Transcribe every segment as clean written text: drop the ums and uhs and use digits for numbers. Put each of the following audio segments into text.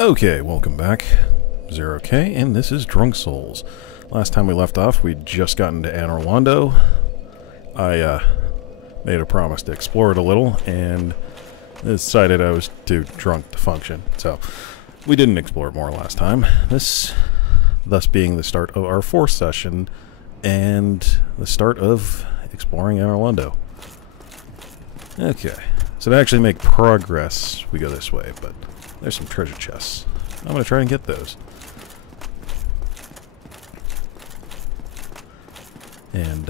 Okay, welcome back. 0K, and this is Drunk Souls. Last time we left off, we'd just gotten to Anor Londo. I made a promise to explore it a little, and decided I was too drunk to function. So, we didn't explore it more last time. This, thus being the start of our fourth session, and the start of exploring Anor Londo. Okay, so to actually make progress, we go this way, but there's some treasure chests. I'm going to try and get those. And,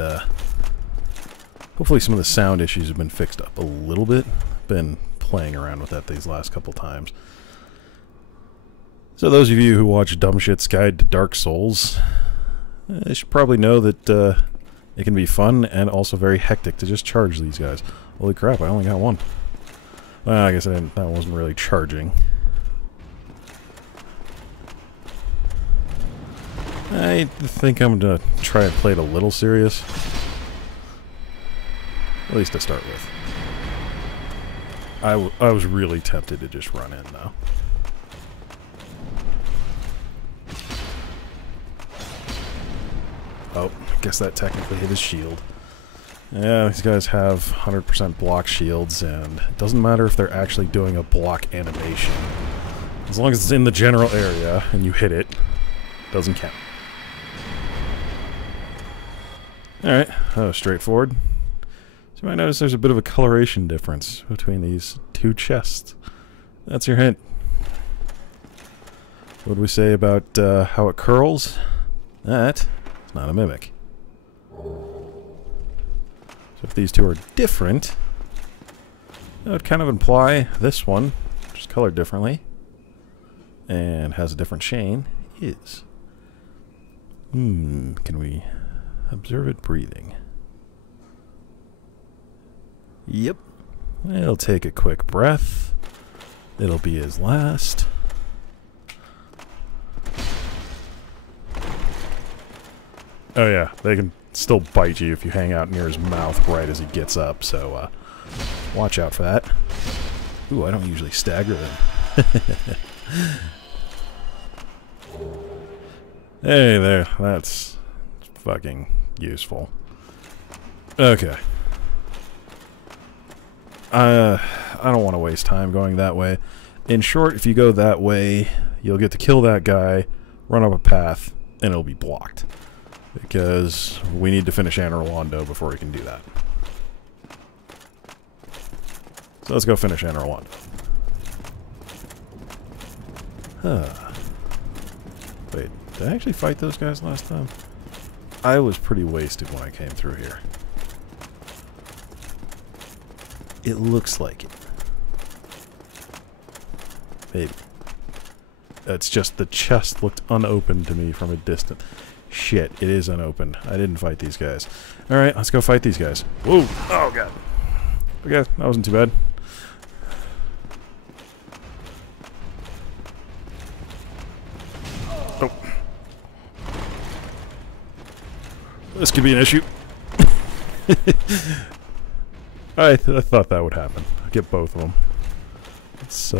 hopefully some of the sound issues have been fixed up a little bit. Been playing around with that these last couple times. So those of you who watch Dumb Shit's Guide to Dark Souls, you should probably know that, it can be fun and also very hectic to just charge these guys. Holy crap, I only got one. Well, I guess that wasn't really charging. I think I'm going to try and play it a little serious. At least to start with. I was really tempted to just run in, though. Oh, I guess that technically hit his shield. Yeah, these guys have 100% block shields, and it doesn't matter if they're actually doing a block animation. As long as it's in the general area and you hit it, it doesn't count. Alright, that was straightforward. So you might notice there's a bit of a coloration difference between these two chests. That's your hint. What did we say about how it curls? That is not a mimic. So if these two are different, that would kind of imply this one, which is colored differently, and has a different chain, is. Can we observe it breathing? Yep. It'll take a quick breath. It'll be his last. Oh yeah, they can still bite you if you hang out near his mouth right as he gets up, so watch out for that. Ooh, I don't usually stagger them. Hey there, that's fucking useful. Okay. I don't want to waste time going that way. In short, if you go that way, you'll get to kill that guy, run up a path, and it'll be blocked. Because we need to finish Anor Londo before we can do that. So let's go finish Anor Londo. Wait, did I actually fight those guys last time? I was pretty wasted when I came through here. It looks like it. Maybe. It's just the chest looked unopened to me from a distance. Shit, it is unopened. I didn't fight these guys. Alright, let's go fight these guys. Whoa! Oh, God. Okay, that wasn't too bad. Oh. This could be an issue. I thought that would happen. I'll get both of them. Let's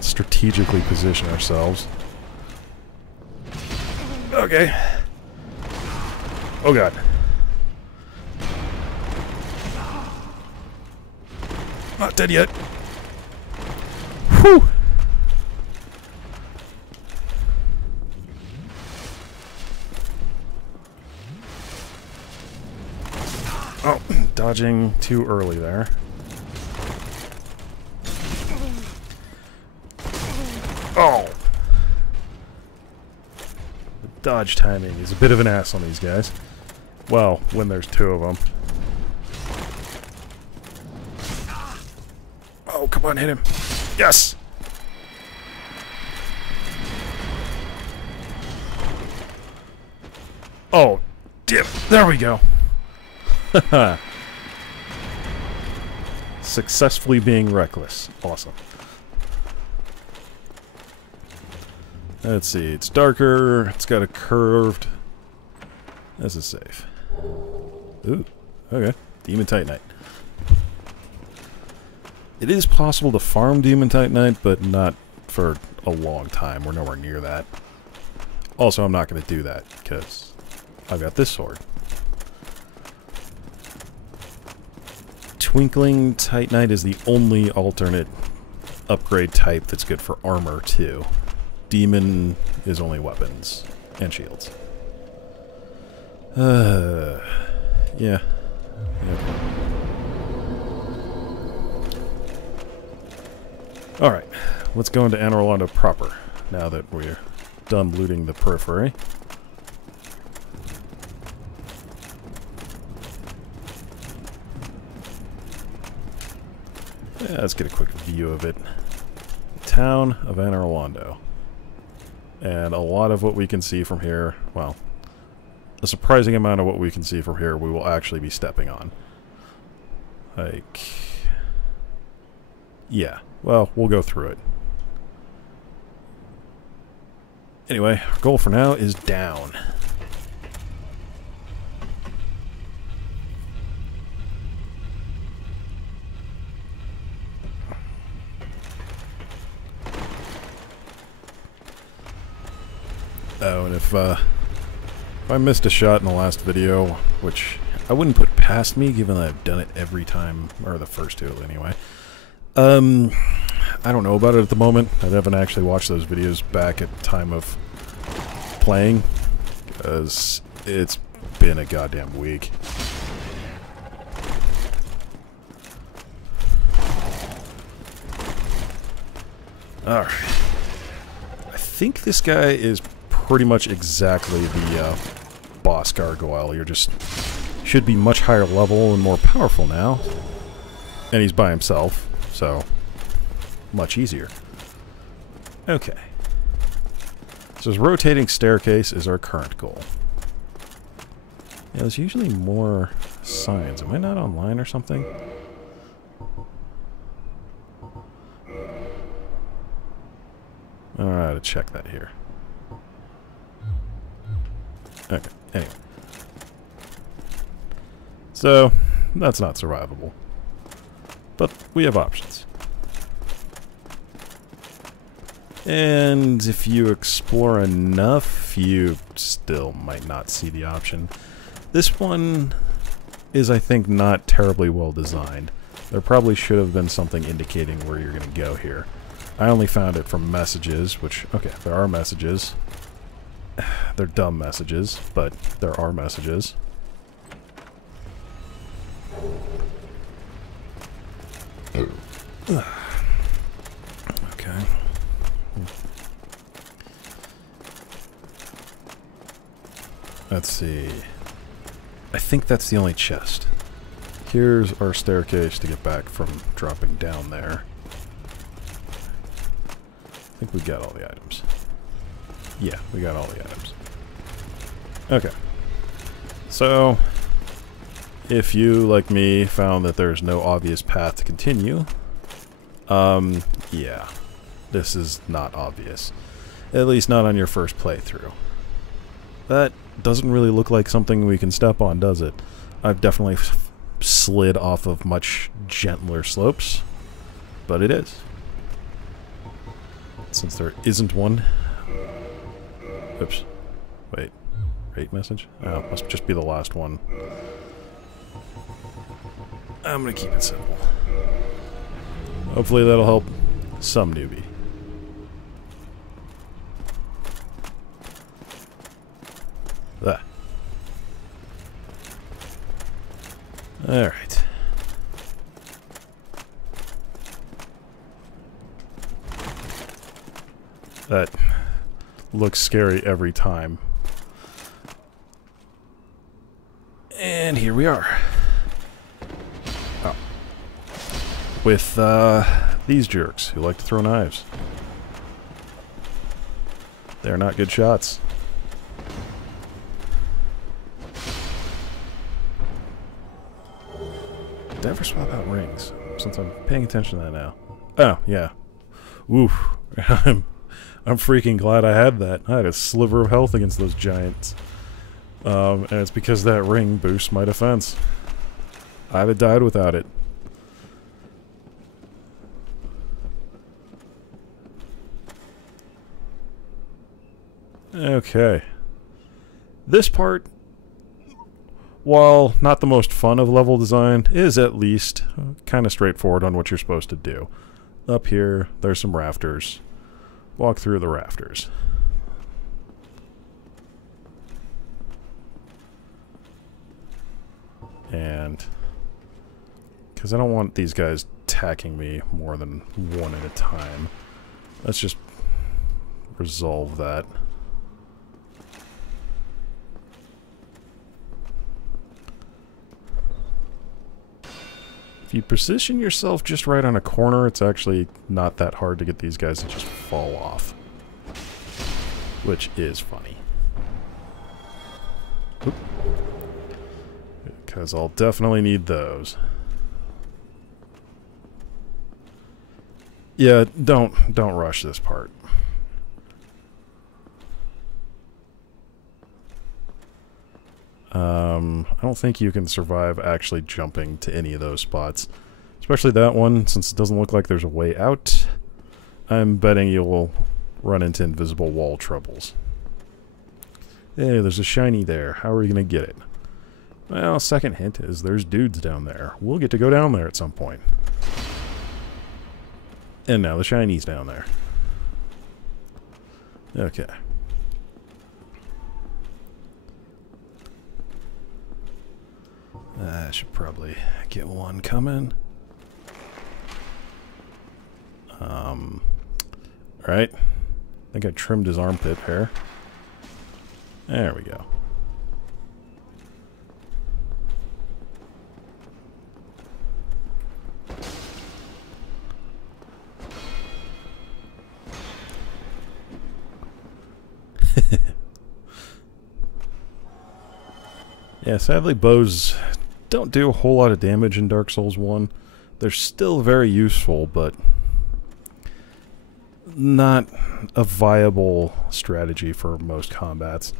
strategically position ourselves. Okay. Oh god. Not dead yet. Whew. Oh, dodging too early there. Oh! The dodge timing is a bit of an ass on these guys. Well, when there's two of them. Oh, come on, hit him. Yes! Oh, damn. There we go. Successfully being reckless. Awesome. Let's see. It's darker. It's got a curved. This is safe. Ooh. Okay. Demon Titanite. It is possible to farm Demon Titanite, but not for a long time. We're nowhere near that. Also, I'm not going to do that, because I've got this sword. Twinkling Titanite is the only alternate upgrade type that's good for armor, too. Demon is only weapons and shields. Yeah. Alright, let's go into Anor Londo proper, now that we're done looting the periphery. Yeah, let's get a quick view of it. Town of Anor Londo. And a lot of what we can see from here, well, a surprising amount of what we can see from here we will actually be stepping on. Like, yeah, well, we'll go through it. Anyway, our goal for now is down. Oh, and if I missed a shot in the last video, which I wouldn't put past me, given that I've done it every time, or the first two anyway. I don't know about it at the moment. I haven't actually watched those videos back at the time of playing, because it's been a goddamn week. Alright. I think this guy is pretty much exactly the boss gargoyle. You're just should be much higher level and more powerful now. And he's by himself, so much easier. Okay. So his rotating staircase is our current goal. Yeah, there's usually more signs. Am I not online or something? Alright, to check that here. Okay, anyway. So, that's not survivable. But we have options. And if you explore enough, you still might not see the option. This one is, I think, not terribly well designed. There probably should have been something indicating where you're going to go here. I only found it from messages, which, okay, there are messages. They're dumb messages, but there are messages. Okay. Let's see. I think that's the only chest. Here's our staircase to get back from dropping down there. I think we got all the items. Yeah, we got all the items. Okay. So, if you, like me, found that there's no obvious path to continue, yeah, this is not obvious. At least not on your first playthrough. That doesn't really look like something we can step on, does it? I've definitely slid off of much gentler slopes, but it is. Since there isn't one. Oops. Wait. Rate message? Oh, must just be the last one. I'm gonna keep it simple. Hopefully that'll help some newbie. Ah. Alright. That looks scary every time. And here we are. Oh. With these jerks who like to throw knives. They're not good shots. Did I ever swap out rings? Since I'm paying attention to that now. Oh, yeah. Oof. I'm freaking glad I had that. I had a sliver of health against those giants. And it's because that ring boosts my defense. I'd have died without it. Okay. This part, while not the most fun of level design, is at least kind of straightforward on what you're supposed to do. Up here, there's some rafters. Walk through the rafters. And because I don't want these guys attacking me more than one at a time, let's just resolve that. If you position yourself just right on a corner, it's actually not that hard to get these guys to just fall off. Which is funny. Oop. Because I'll definitely need those. Yeah, don't rush this part. I don't think you can survive actually jumping to any of those spots. Especially that one, since it doesn't look like there's a way out. I'm betting you'll run into invisible wall troubles. Hey, there's a shiny there. How are you going to get it? Well, second hint is there's dudes down there. We'll get to go down there at some point. And now the shiny's down there. Okay. I should probably get one coming. Alright. I think I trimmed his armpit hair. There we go. Yeah, sadly bows don't do a whole lot of damage in Dark Souls 1. They're still very useful, but not a viable strategy for most combats.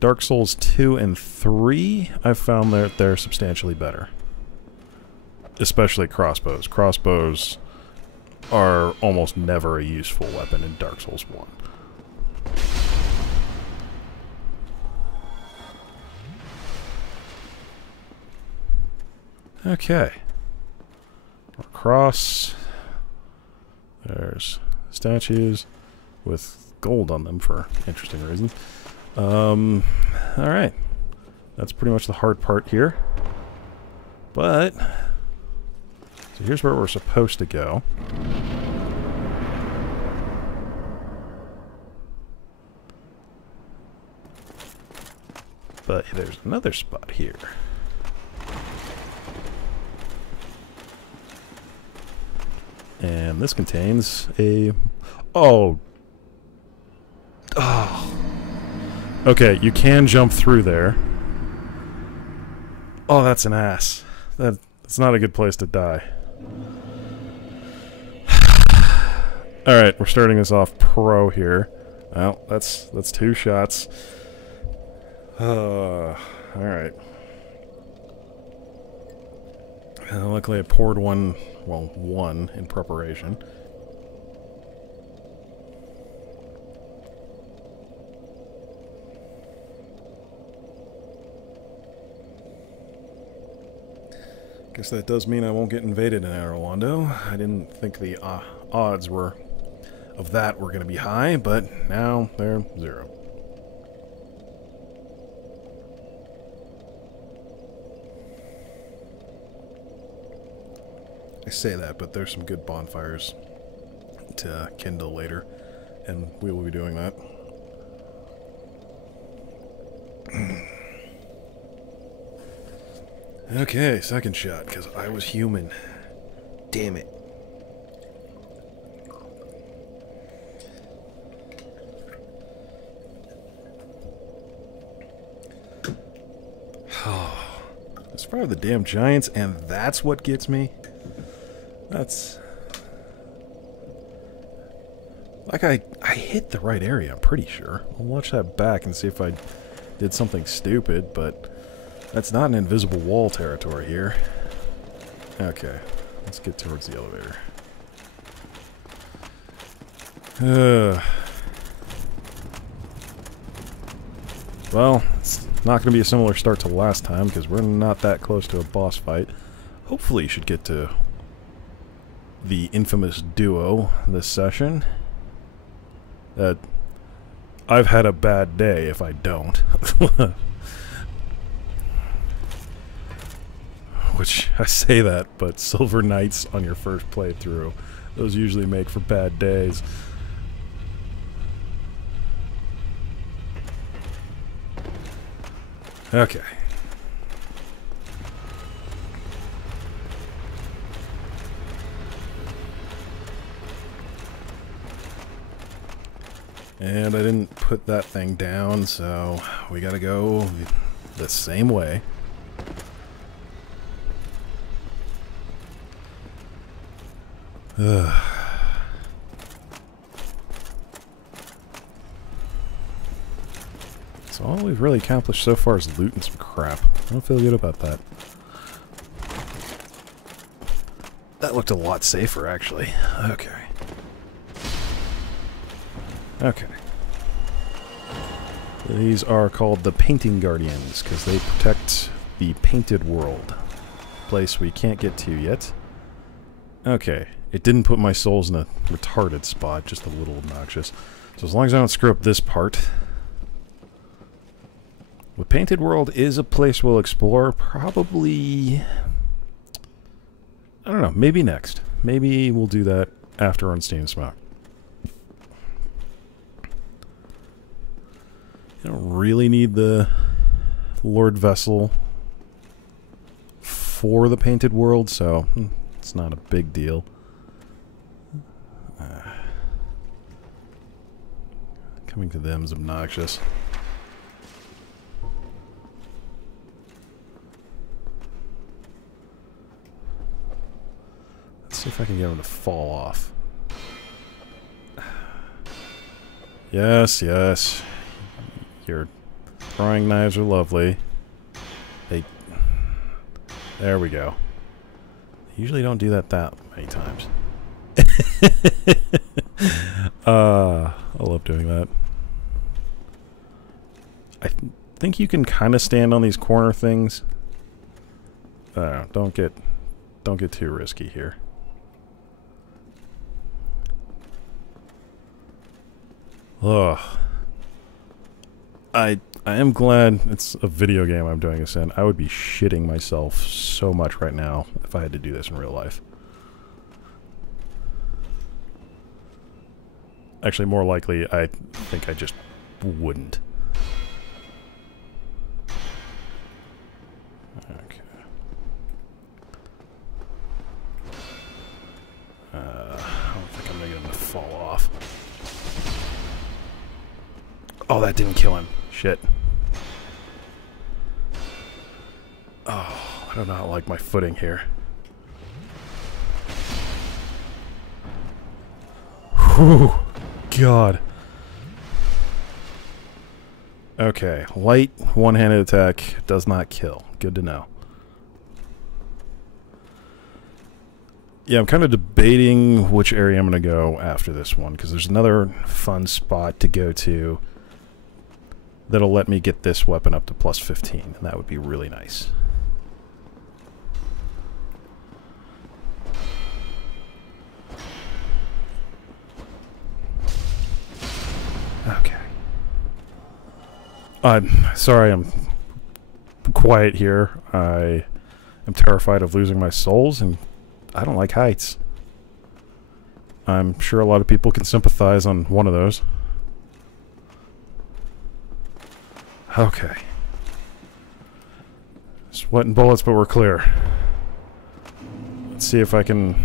Dark Souls 2 and 3, I've found that they're substantially better. Especially crossbows. Crossbows are almost never a useful weapon in Dark Souls 1. Okay. Across. There's statues with gold on them for interesting reasons. Alright. That's pretty much the hard part here. But, so here's where we're supposed to go. But there's another spot here. And this contains a... Oh. Okay, you can jump through there. Oh, that's an ass. That's not a good place to die. Alright, we're starting this off pro here. Well, that's 2 shots. Alright. Luckily I poured one in preparation. Guess that does mean I won't get invaded in Anor Londo. I didn't think the odds of that were going to be high, but now they're 0. I say that, but there's some good bonfires to kindle later, and we will be doing that. Okay, second shot, because I was human. Damn it. As far as the damn giants, and that's what gets me? That's... Like, I hit the right area, I'm pretty sure. I'll watch that back and see if I did something stupid, but that's not an invisible wall territory here. Okay, let's get towards the elevator. Well, it's not going to be a similar start to last time, because we're not that close to a boss fight. Hopefully you should get to the infamous duo this session. I've had a bad day if I don't. Which, I say that, but Silver Knights on your first playthrough, those usually make for bad days. Okay. And I didn't put that thing down, so we gotta go the same way. Ugh. So all we've really accomplished so far is looting some crap. I don't feel good about that. That looked a lot safer, actually. Okay. Okay. These are called the Painting Guardians, because they protect the painted world. Place we can't get to yet. Okay. It didn't put my souls in a retarded spot, just a little obnoxious. So as long as I don't screw up this part... The Painted World is a place we'll explore, probably... I don't know, maybe next. Maybe we'll do that after Unstained and Smoke. You don't really need the Lord Vessel for the Painted World, so it's not a big deal. Coming to them is obnoxious. Let's see if I can get him to fall off. Yes, yes. Your throwing knives are lovely. There we go. They usually don't do that many times. I love doing that. I think you can kind of stand on these corner things. Don't get too risky here. Ugh. I am glad it's a video game I'm doing this in. I would be shitting myself so much right now if I had to do this in real life. Actually, more likely, I think I just wouldn't. Okay. I don't think I'm gonna get him to fall off. Oh, that didn't kill him. Shit. Oh, I do not like my footing here. Whew. God. Okay, light one-handed attack does not kill. Good to know. Yeah, I'm kind of debating which area I'm going to go after this one, because there's another fun spot to go to that'll let me get this weapon up to plus 15, and that would be really nice. Okay. Sorry I'm quiet here. I am terrified of losing my souls, and I don't like heights. I'm sure a lot of people can sympathize on one of those. Okay. Sweating bullets, but we're clear. Let's see if I can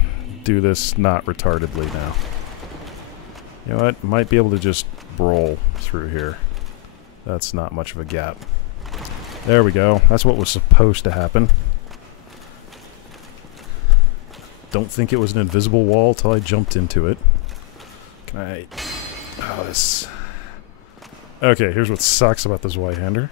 do this not retardedly now. You know what? Might be able to just roll through here. That's not much of a gap. There we go. That's what was supposed to happen. Don't think it was an invisible wall till I jumped into it. Can I... Oh, this... Okay, here's what sucks about this Y-hander.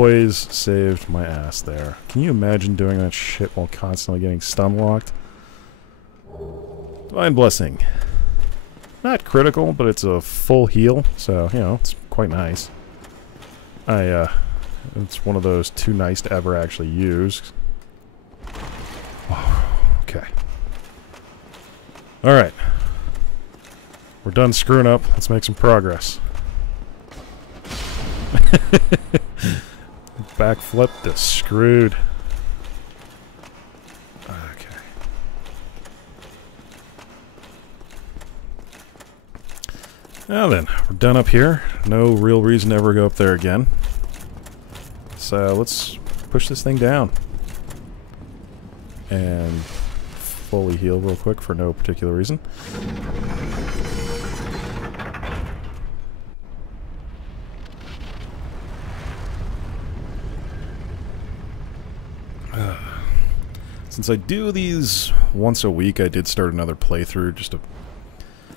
poise saved my ass there. Can you imagine doing that shit while constantly getting stun locked? Divine Blessing. Not critical, but it's a full heal, so, you know, it's quite nice. It's one of those too nice to ever actually use. Okay. Alright. We're done screwing up. Let's make some progress. Backflip to screwed. Okay. Now then, we're done up here. No real reason to ever go up there again. So let's push this thing down. And fully heal real quick for no particular reason. Since I do these once a week, I did start another playthrough just to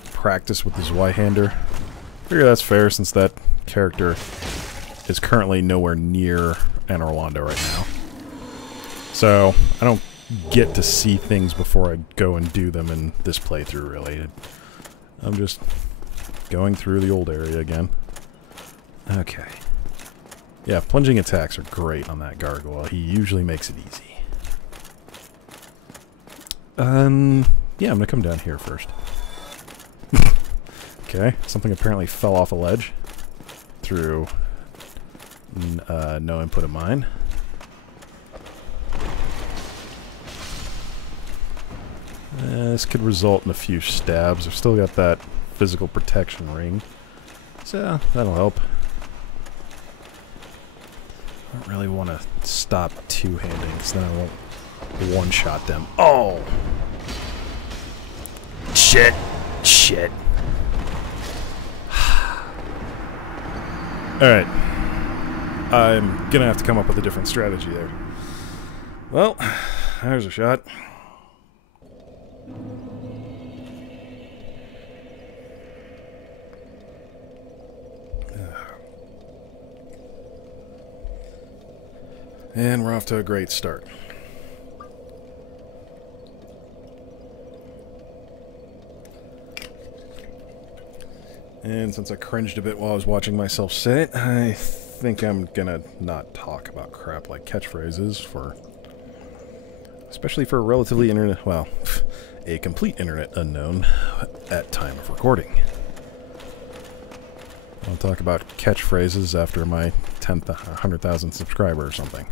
practice with the Zweihander. I figure that's fair since that character is currently nowhere near Anor Londo right now. So, I don't get to see things before I go and do them in this playthrough, really. I'm just going through the old area again. Okay. Yeah, plunging attacks are great on that gargoyle. He usually makes it easy. Yeah, I'm gonna come down here first. Okay, something apparently fell off a ledge through no input of mine. This could result in a few stabs. I've still got that physical protection ring, so that'll help. I don't really want to stop two-handing, because then I won't one-shot them. Oh! Shit! Shit! Alright. I'm gonna have to come up with a different strategy there. Well, there's a shot. And we're off to a great start. And since I cringed a bit while I was watching myself say it, I think I'm gonna not talk about crap like catchphrases for... especially for a relatively well, a complete internet unknown at time of recording. I'll talk about catchphrases after my 100,000 subscriber or something.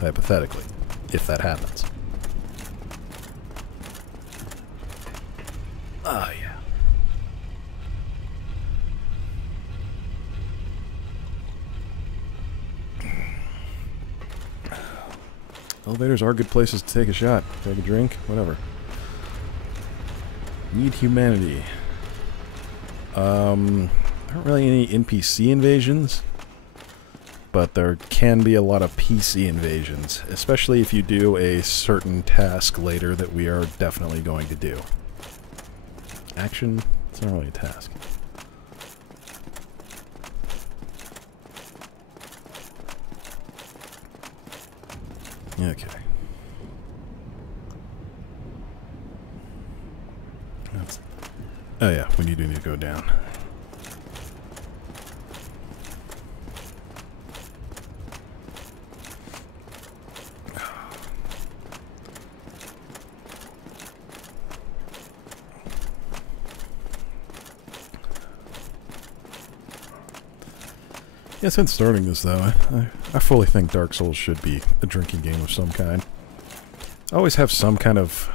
Hypothetically, if that happens. Ah, yeah. Elevators are good places to take a shot, take a drink, whatever. Need humanity. Aren't really any NPC invasions, but there can be a lot of PC invasions, especially if you do a certain task later that we are definitely going to do. Action? It's not really a task. Okay. Oh yeah, we do need to go down. Yeah, since starting this, though, I fully think Dark Souls should be a drinking game of some kind. I always have some kind of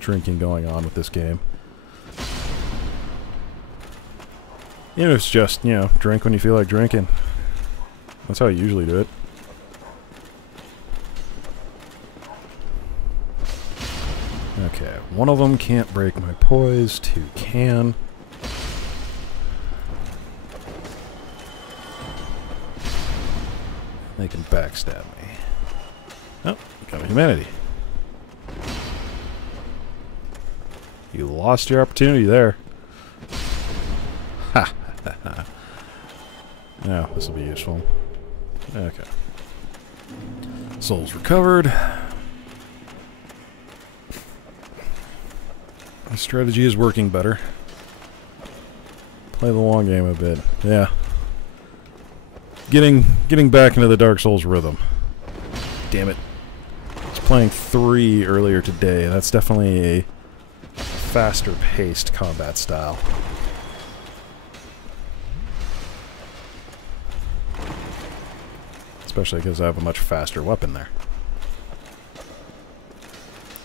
drinking going on with this game. You know, it's just, you know, drink when you feel like drinking. That's how I usually do it. Okay, one of them can't break my poise, two can. They can backstab me. Oh, got humanity. You lost your opportunity there. Ha! Now, this will be useful. Okay. Souls recovered. The strategy is working better. Play the long game a bit. Yeah. Getting back into the Dark Souls rhythm. Damn it. I was playing 3 earlier today. That's definitely a faster paced combat style. Especially because I have a much faster weapon there.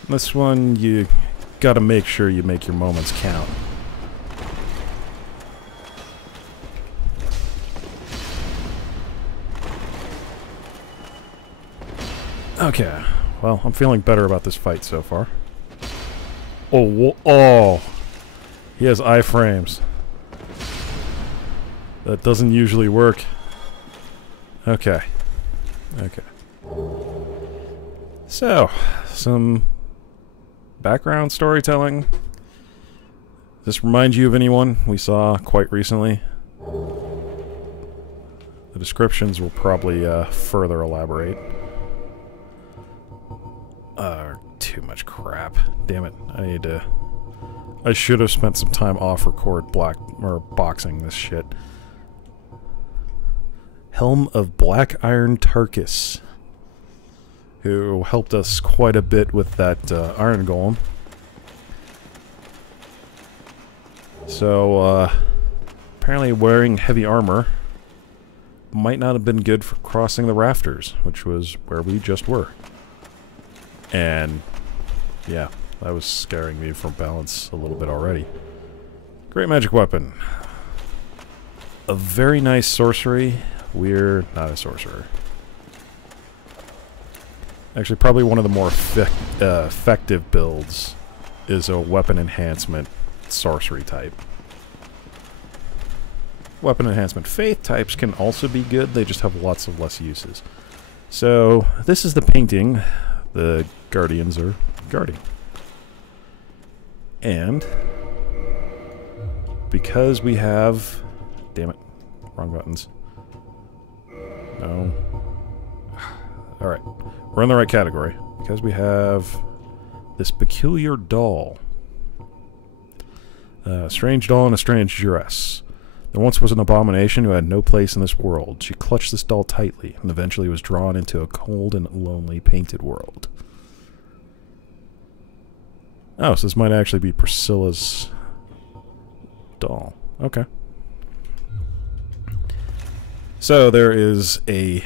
This one, you gotta make sure you make your moments count. Okay, well, I'm feeling better about this fight so far. Oh, he has iframes. That doesn't usually work. Okay. Okay. So, some background storytelling. Does this remind you of anyone we saw quite recently? The descriptions will probably further elaborate. Too much crap. Damn it. I should have spent some time off record boxing this shit. Helm of Black Iron Tarkus, who helped us quite a bit with that Iron Golem. So, apparently wearing heavy armor might not have been good for crossing the rafters, which was where we just were. And, yeah, that was scaring me from balance a little bit already. Great magic weapon. A very nice sorcery. We're not a sorcerer. Actually, probably one of the more effective builds is a weapon enhancement sorcery type. Weapon enhancement faith types can also be good, they just have lots of less uses. So, this is the painting the Guardians are guarding. And because we have... Damn it. Wrong buttons. No. Alright. We're in the right category. Because we have this peculiar doll. A strange doll in a strange dress. There once was an abomination who had no place in this world. She clutched this doll tightly, and eventually was drawn into a cold and lonely painted world. Oh, so this might actually be Priscilla's doll. Okay. So there is a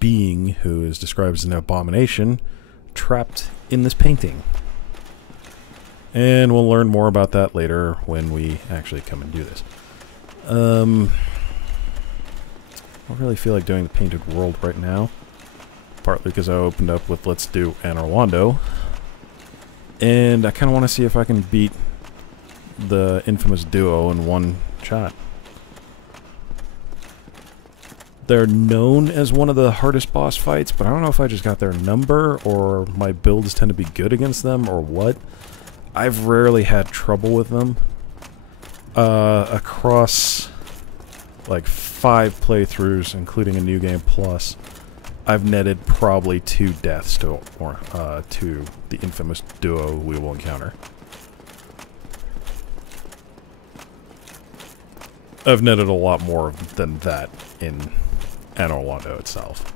being who is described as an abomination trapped in this painting. And we'll learn more about that later when we actually come and do this. I don't really feel like doing the painted world right now. Partly because I opened up with let's do Anor Londo. And I kind of want to see if I can beat the infamous duo in one shot. They're known as one of the hardest boss fights, but I don't know if I just got their number or my builds tend to be good against them or what. I've rarely had trouble with them. Across like 5 playthroughs, including a New Game Plus, I've netted probably 2 deaths to the infamous duo we will encounter. I've netted a lot more than that in Anor Londo itself.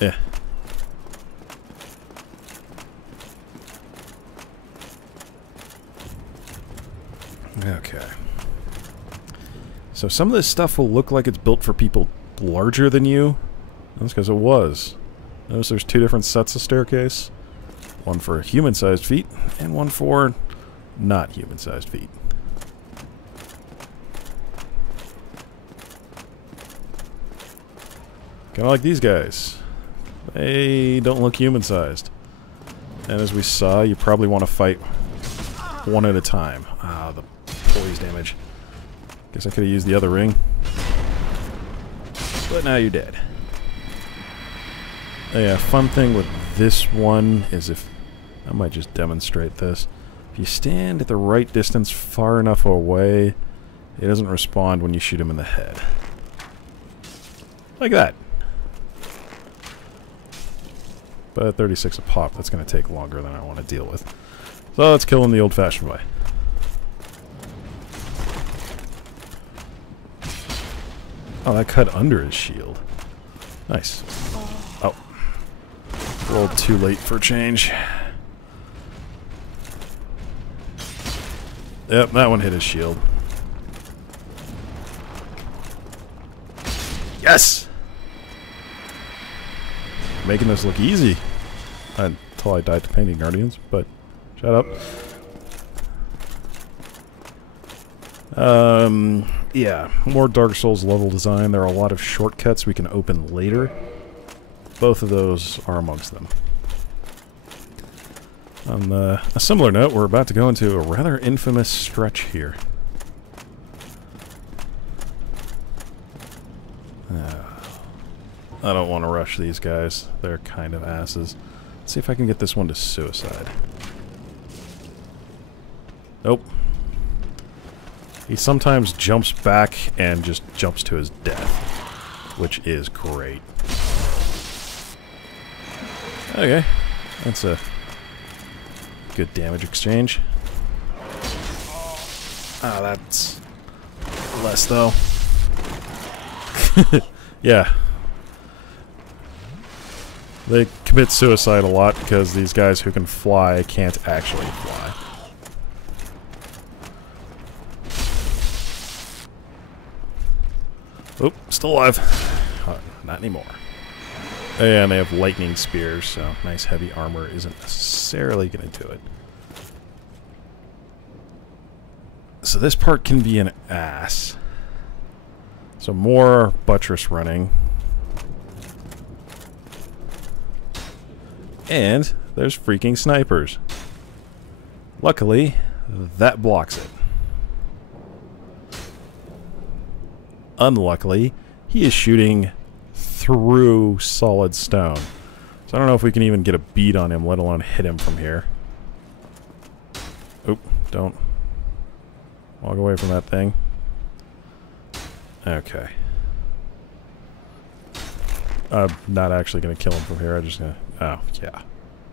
Yeah. Okay. So some of this stuff will look like it's built for people larger than you. That's because it was. Notice there's 2 different sets of staircase. One for human-sized feet, and one for not human-sized feet. Kinda like these guys. They don't look human-sized. And as we saw, you probably want to fight one at a time. Ah, the poise damage. Guess I could have used the other ring. But now you're dead. Oh yeah, fun thing with this one is if... I might just demonstrate this. If you stand at the right distance far enough away, it doesn't respond when you shoot him in the head. Like that. But 36 a pop, that's going to take longer than I want to deal with. So let's kill him the old-fashioned way. Oh, that cut under his shield. Nice. Oh. Rolled too late for a change. Yep, that one hit his shield. Yes! Making this look easy. Until I died to painting guardians, but shut up. Yeah, more Dark Souls level design. There are a lot of shortcuts we can open later. Both of those are amongst them. On a similar note, we're about to go into a rather infamous stretch here. I don't want to rush these guys. They're kind of asses. Let's see if I can get this one to suicide. Nope. He sometimes jumps back and just jumps to his death, which is great. Okay, that's a good damage exchange. Ah, that's less though. Yeah. They commit suicide a lot because these guys who can fly can't actually fly. Oop, still alive. Not anymore. And they have lightning spears, so nice heavy armor isn't necessarily going to do it. So this part can be an ass. So more buttress running. And there's freaking snipers. Luckily, that blocks it. Unluckily, he is shooting through solid stone. So I don't know if we can even get a bead on him, let alone hit him from here. Oop, don't walk away from that thing. Okay. I'm not actually going to kill him from here. I'm just going to... Oh, yeah.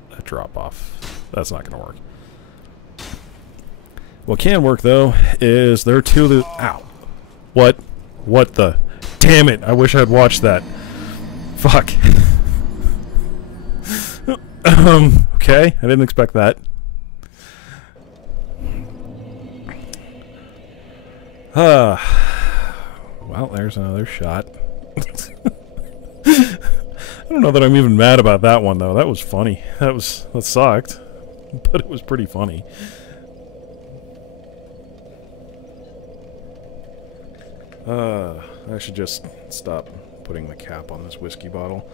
That drop off. That's not going to work. What can work, though, is there are two of the... Ow. What? What the... Damn it! I wish I'd watched that. Fuck. Okay. I didn't expect that. Well, there's another shot. I don't know that I'm even mad about that one, though. That was funny. That sucked. But it was pretty funny. I should just stop putting the cap on this whiskey bottle.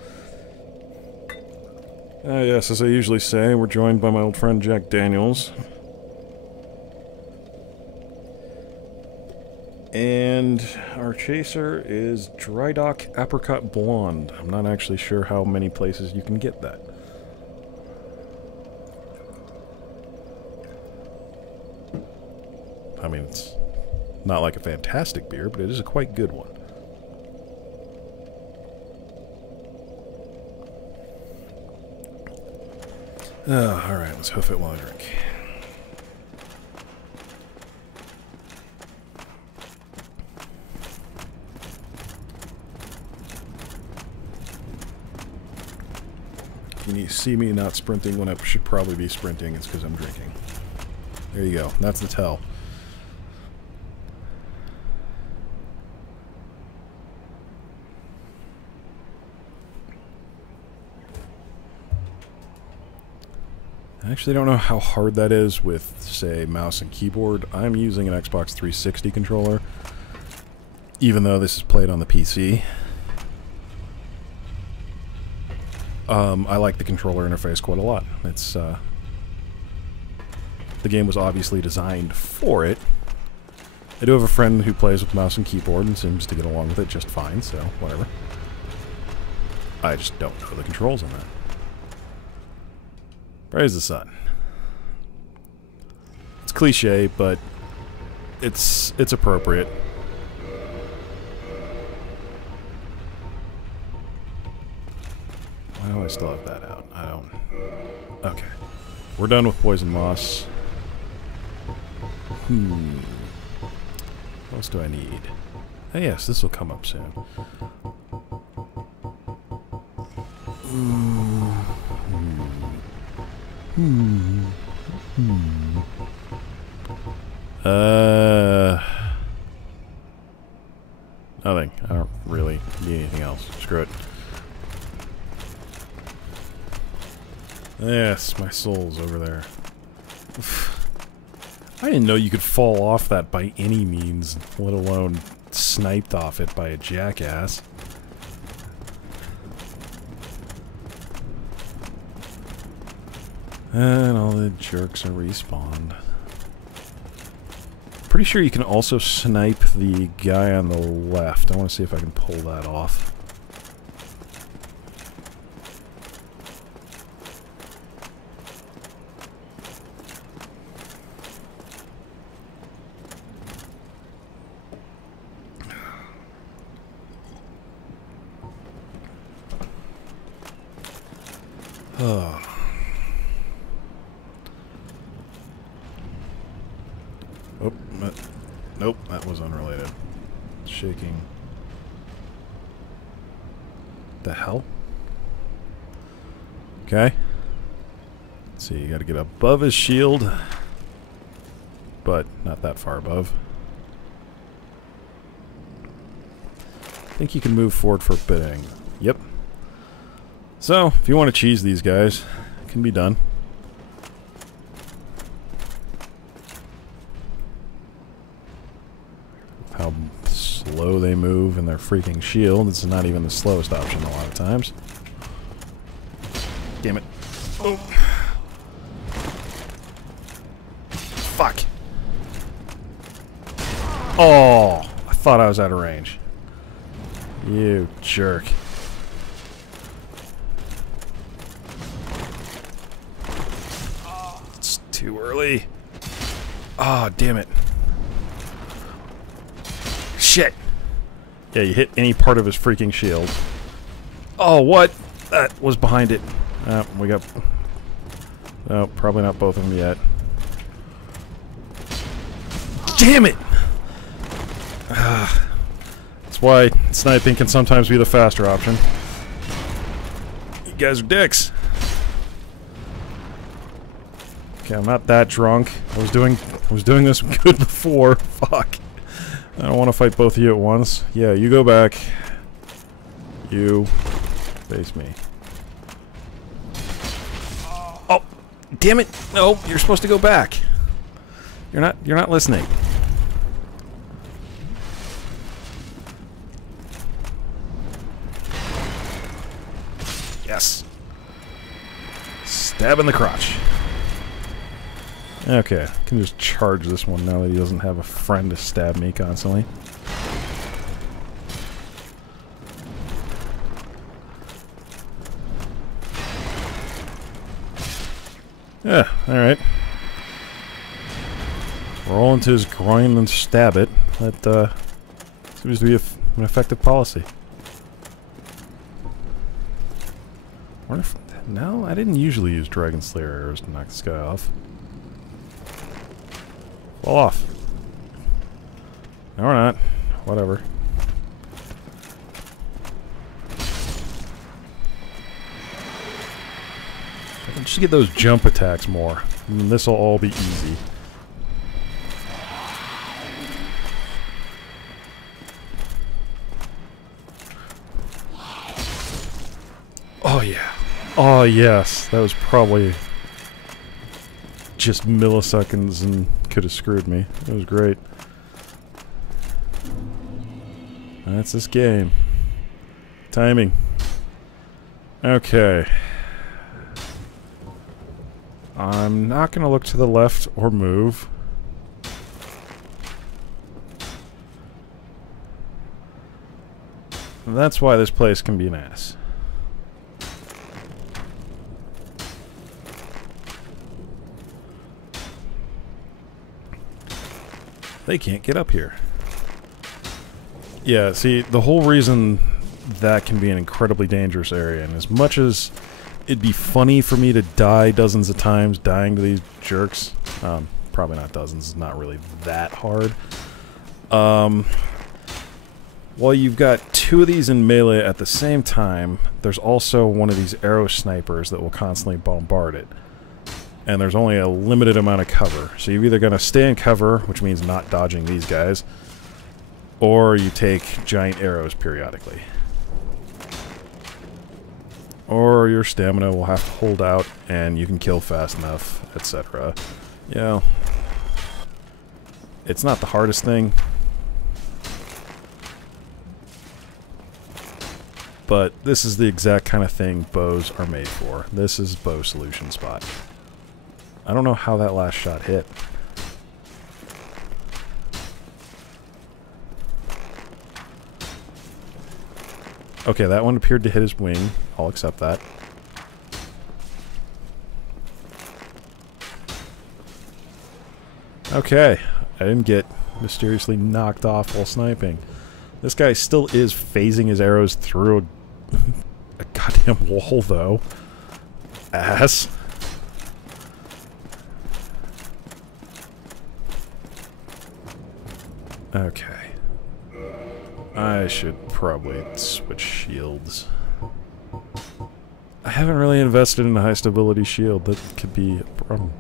Yes, as I usually say, we're joined by my old friend Jack Daniels. And our chaser is Dry Dock Apricot Blonde. I'm not actually sure how many places you can get that. I mean, it's not like a fantastic beer, but it is a quite good one. Alright, let's hoof it while I drink. When you see me not sprinting when I should probably be sprinting, it's because I'm drinking. There you go. That's the tell. I actually don't know how hard that is with, say, mouse and keyboard. I'm using an Xbox 360 controller, even though this is played on the PC. I like the controller interface quite a lot. It's, the game was obviously designed for it. I do have a friend who plays with mouse and keyboard and seems to get along with it just fine, so whatever. I just don't know the controls on that. Praise the sun. cliche, but it's appropriate. Why do I still have that out? I don't... Okay. We're done with poison moss. What else do I need? Oh yes, this will come up soon. Nothing. I don't really need anything else. Screw it. Yes, my soul's over there. I didn't know you could fall off that by any means, let alone sniped off it by a jackass. And all the jerks are respawned. Pretty sure you can also snipe the guy on the left. I want to see if I can pull that off. Oh. Oh, nope, that was unrelated. Shaking. The hell? Okay. Let's see, you gotta get above his shield. But not that far above. I think you can move forward for bidding. Yep. So, if you want to cheese these guys, it can be done. How slow they move and their freaking shield. It's not even the slowest option a lot of times. Damn it. Oh. Fuck. Oh, I thought I was out of range. You jerk. It's too early. Oh, damn it. Shit. Yeah, you hit any part of his freaking shield. Oh, what? That was behind it. We got... Oh, probably not both of them yet. Damn it! That's why sniping can sometimes be the faster option. You guys are dicks. Okay, I'm not that drunk. I was doing this good before. Fuck. I don't want to fight both of you at once. Yeah, you go back. You face me. Oh, damn it! No, you're supposed to go back. You're not listening. Yes. Stab in the crotch. Okay, I can just charge this one now that he doesn't have a friend to stab me constantly. Yeah, alright. Roll into his groin and stab it. That seems to be an effective policy. What if... No, I didn't usually use Dragon Slayer arrows to knock this guy off. Fall off. No, we're not. Whatever. Just get those jump attacks more. And this'll all be easy. Oh yeah. Oh yes. That was probably just milliseconds and could have screwed me. It was great. That's this game. Timing. Okay. I'm not going to look to the left or move. And that's why this place can be an ass. They can't get up here. Yeah, see, the whole reason that can be an incredibly dangerous area, and as much as it'd be funny for me to die dozens of times dying to these jerks, probably not dozens, it's not really that hard. While you've got two of these in melee at the same time, there's also one of these arrow snipers that will constantly bombard it. And there's only a limited amount of cover. So you're either going to stay in cover, which means not dodging these guys, or you take giant arrows periodically. Or your stamina will have to hold out, and you can kill fast enough, etc. You know, it's not the hardest thing, but this is the exact kind of thing bows are made for. This is bow solution spot. I don't know how that last shot hit. Okay, that one appeared to hit his wing. I'll accept that. Okay, I didn't get mysteriously knocked off while sniping. This guy still is phasing his arrows through a goddamn wall, though. Ass. Okay. I should probably switch shields. I haven't really invested in a high stability shield. That could be a problem.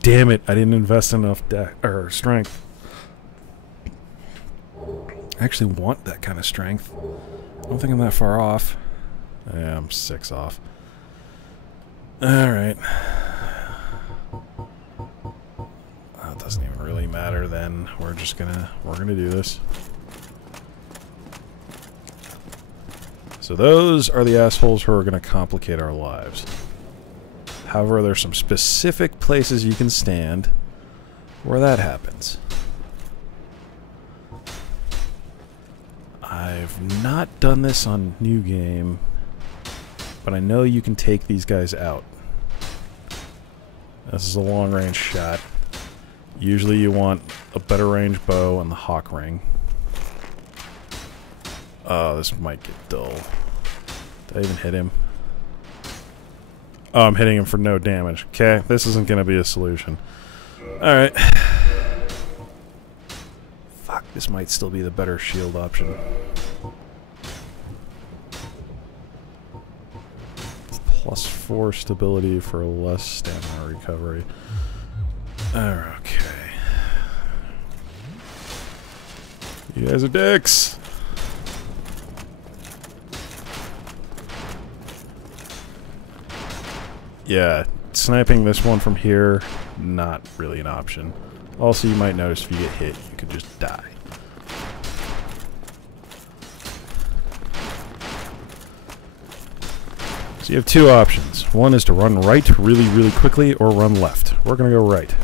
Damn it, I didn't invest enough strength. I actually want that kind of strength. I don't think I'm that far off. Yeah, I'm 6 off. Alright. It doesn't even really matter then. We're gonna do this. So those are the assholes who are gonna complicate our lives. However, there's some specific places you can stand where that happens. I've not done this on New Game, but I know you can take these guys out. This is a long-range shot. Usually you want a better range bow and the hawk ring. Oh, this might get dull. Did I even hit him? Oh, I'm hitting him for no damage. Okay, this isn't going to be a solution. Alright. Fuck, this might still be the better shield option. +4 stability for less stamina recovery. Okay. You guys are dicks! Yeah, sniping this one from here, not really an option. Also, you might notice if you get hit, you could just die. So you have two options. One is to run right really, really quickly, or run left. We're gonna go right.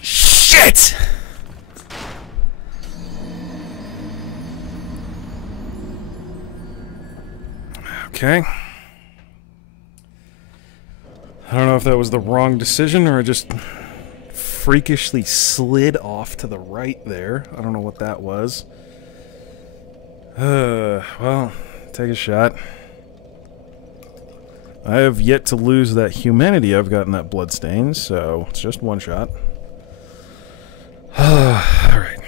Shit! Okay. I don't know if that was the wrong decision or I just freakishly slid off to the right there. I don't know what that was. Well, take a shot. I have yet to lose that humanity I've gotten that bloodstain, so it's just one shot. Alright.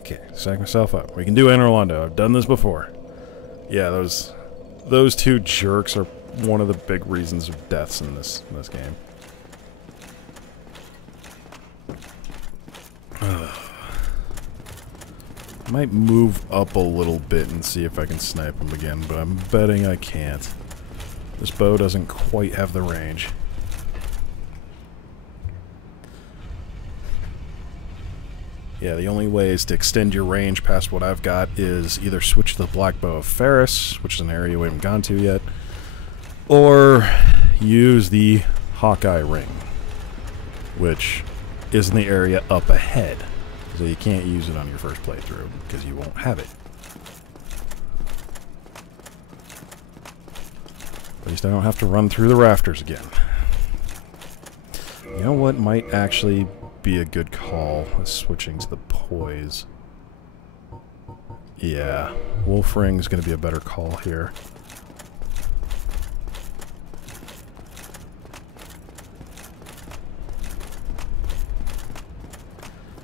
Okay, psych myself up. We can do Anor Londo. I've done this before. Yeah, those two jerks are one of the big reasons of deaths in this game. I might move up a little bit and see if I can snipe him again, but I'm betting I can't. This bow doesn't quite have the range. Yeah, the only ways to extend your range past what I've got is either switch to the Black Bow of Ferris, which is an area we haven't gone to yet, or use the Hawkeye Ring, which is in the area up ahead. So you can't use it on your first playthrough because you won't have it. At least I don't have to run through the rafters again. You know what might actually be a good call? Is switching to the poise. Yeah, Wolf Ring's going to be a better call here.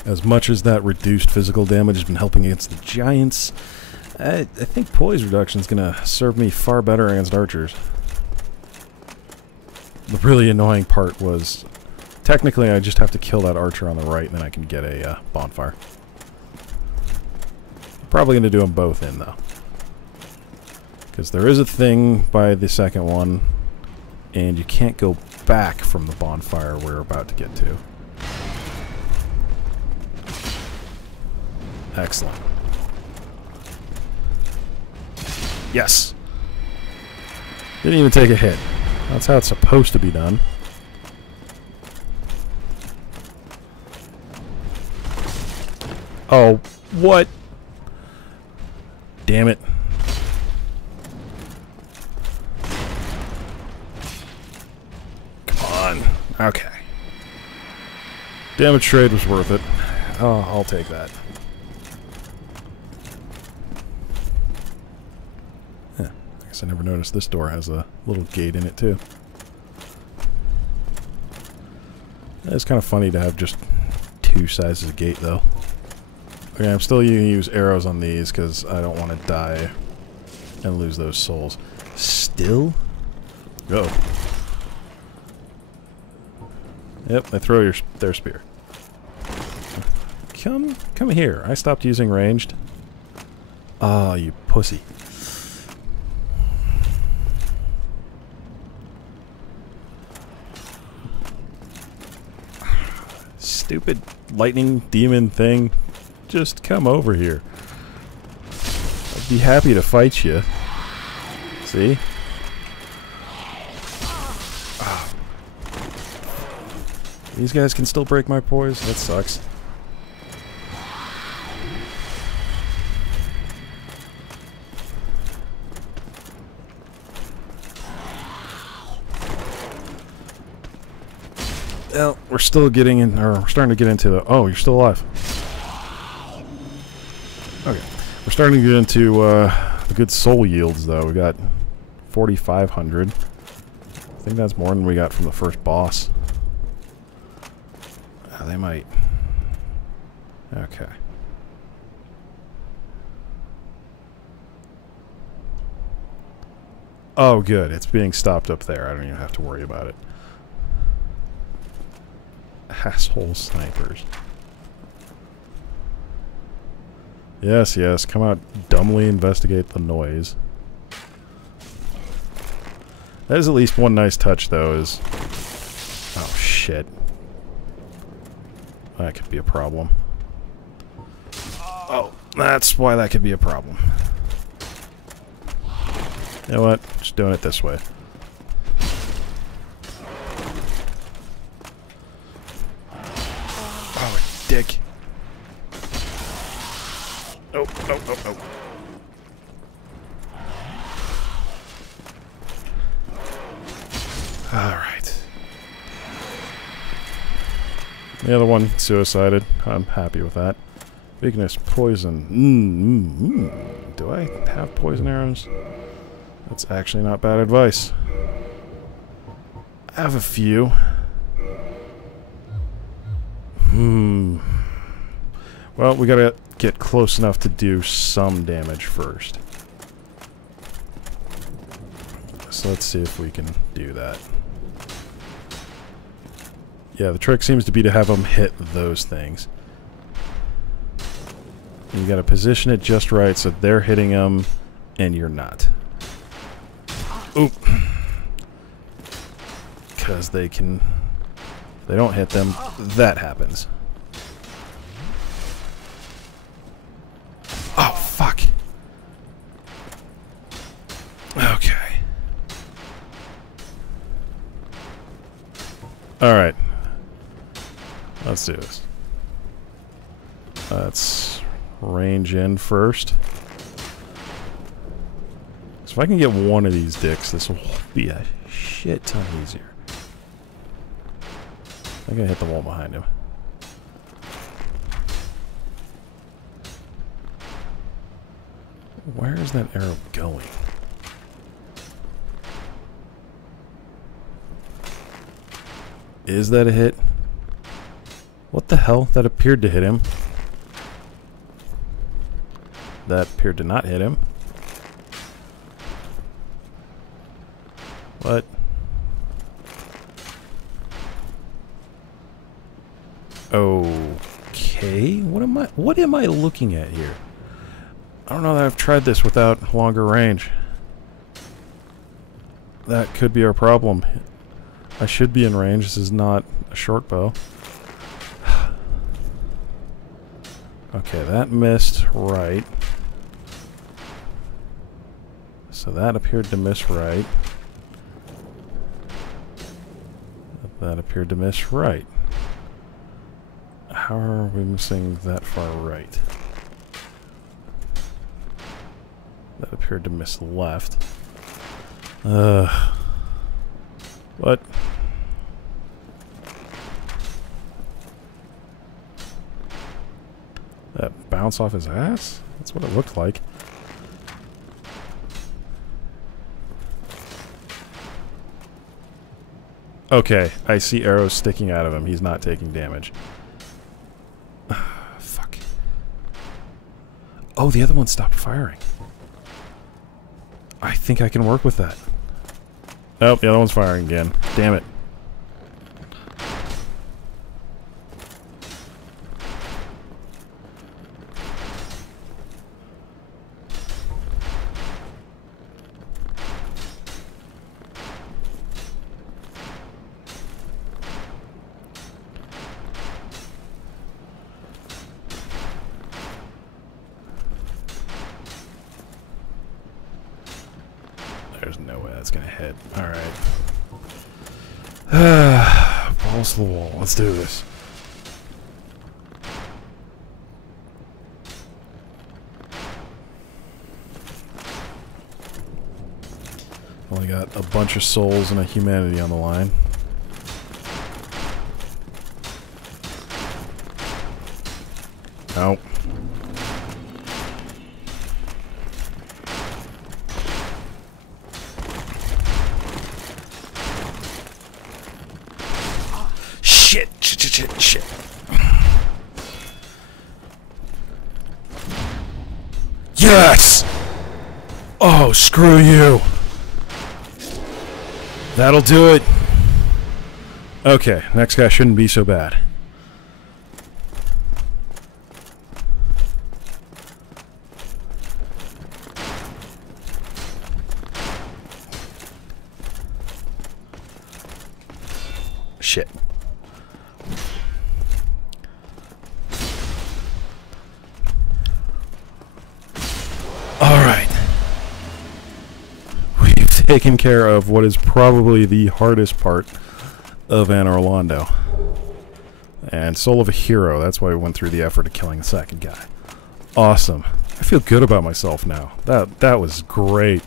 As much as that reduced physical damage has been helping against the giants, I think poise reduction is going to serve me far better against archers. The really annoying part was, technically I just have to kill that archer on the right and then I can get a bonfire. Probably going to do them both in, though. Because there is a thing by the second one, and you can't go back from the bonfire we're about to get to. Excellent. Yes! Didn't even take a hit. That's how it's supposed to be done. Oh, what? Damn it. Come on. Okay. Damage trade was worth it. Oh, I'll take that. Yeah, I guess I never noticed this door has a little gate in it, too. It's kind of funny to have just two sizes of gate, though. Okay, I'm still going to use arrows on these because I don't want to die and lose those souls. Still? Go. Yep, they throw their spear. Come here. I stopped using ranged. Ah, you pussy. Stupid lightning demon thing. Just come over here. I'd be happy to fight you. See? Oh. These guys can still break my poise? That sucks. Well, we're still getting in, or we're starting to get into the... Oh, you're still alive. Okay. We're starting to get into the good soul yields, though. We got 4,500. I think that's more than we got from the first boss. They might... Okay. Oh, good. It's being stopped up there. I don't even have to worry about it. Asshole snipers. Yes, yes. Come out, dumbly investigate the noise. That is at least one nice touch, though, is... Oh, shit. That could be a problem. Oh, that's why that could be a problem. You know what? Just doing it this way. Oh, dick. Oh, oh, oh, oh. Alright. The other one suicided. I'm happy with that. Weakness, poison. Do I have poison arrows? That's actually not bad advice. I have a few. Well, we gotta get close enough to do some damage first. So let's see if we can do that. Yeah, the trick seems to be to have them hit those things. And you gotta position it just right so they're hitting them and you're not. Oop. Because they can... If they don't hit them, that happens. Oh, fuck. Okay. Alright. Let's do this. Let's range in first. So if I can get one of these dicks, this will be a shit ton easier. I'm gonna hit the wall behind him. Where is that arrow going? Is that a hit? What the hell? That appeared to hit him. That appeared to not hit him. What? Okay. What am I looking at here? I don't know that I've tried this without longer range. That could be our problem. I should be in range. This is not a short bow. Okay, that missed right. So that appeared to miss right. That appeared to miss right. How are we missing that far right? That appeared to miss left. What? That bounce off his ass? That's what it looked like. Okay, I see arrows sticking out of him. He's not taking damage. Fuck. Oh, the other one stopped firing. I think I can work with that. Nope, the other one's firing again. Damn it. There's no way that's gonna hit. Alright. Balls to the wall. Let's do this. Only got a bunch of souls and a humanity on the line. Nope. Shit. Yes! Oh, screw you. That'll do it. Okay, next guy shouldn't be so bad. Shit. Alright. We've taken care of what is probably the hardest part of Anor Londo. And soul of a hero, that's why we went through the effort of killing the second guy. Awesome. I feel good about myself now. That was great.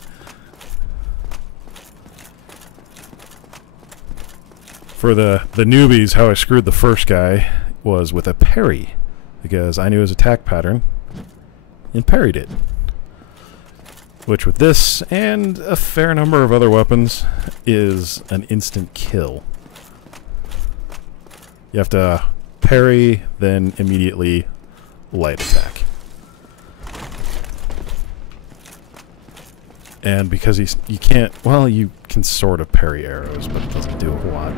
For the newbies, how I screwed the first guy was with a parry. Because I knew his attack pattern and parried it. Which with this, and a fair number of other weapons, is an instant kill. You have to parry, then immediately light attack. And because you can't, well, you can sort of parry arrows, but it doesn't do a whole lot.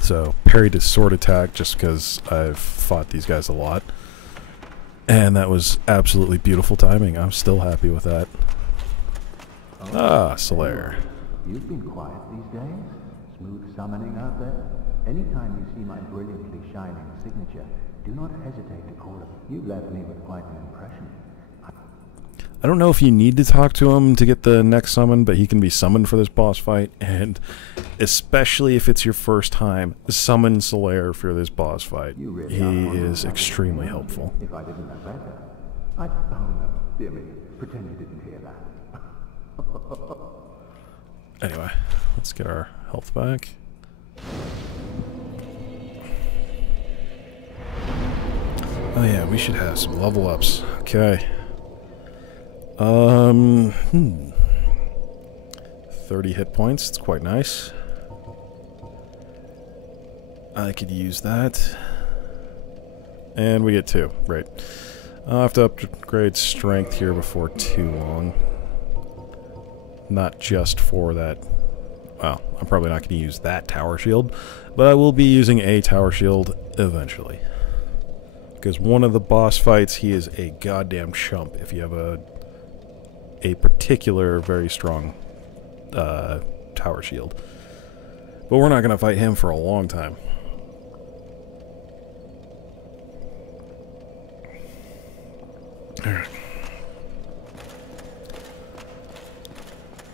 So parry to sword attack, just because I've fought these guys a lot. And that was absolutely beautiful timing. I'm still happy with that. Ah, Solaire. You've been quiet these days. Smooth summoning out there. Anytime you see my brilliantly shining signature, do not hesitate to call it. You've left me with quite an impression. I don't know if you need to talk to him to get the next summon, but he can be summoned for this boss fight, and especially if it's your first time, summon Solaire for this boss fight. He is extremely helpful. If I didn't know better, oh no, dear me. Pretend you didn't hear that. Anyway, let's get our health back. Oh yeah, we should have some level ups. Okay. 30 hit points. It's quite nice. I could use that. And we get 2. Great. I'll have to upgrade strength here before too long. Not just for that. Well, I'm probably not going to use that tower shield, but I will be using a tower shield eventually. Because one of the boss fights, he is a goddamn chump if you have a particular very strong tower shield. But we're not going to fight him for a long time. Alright.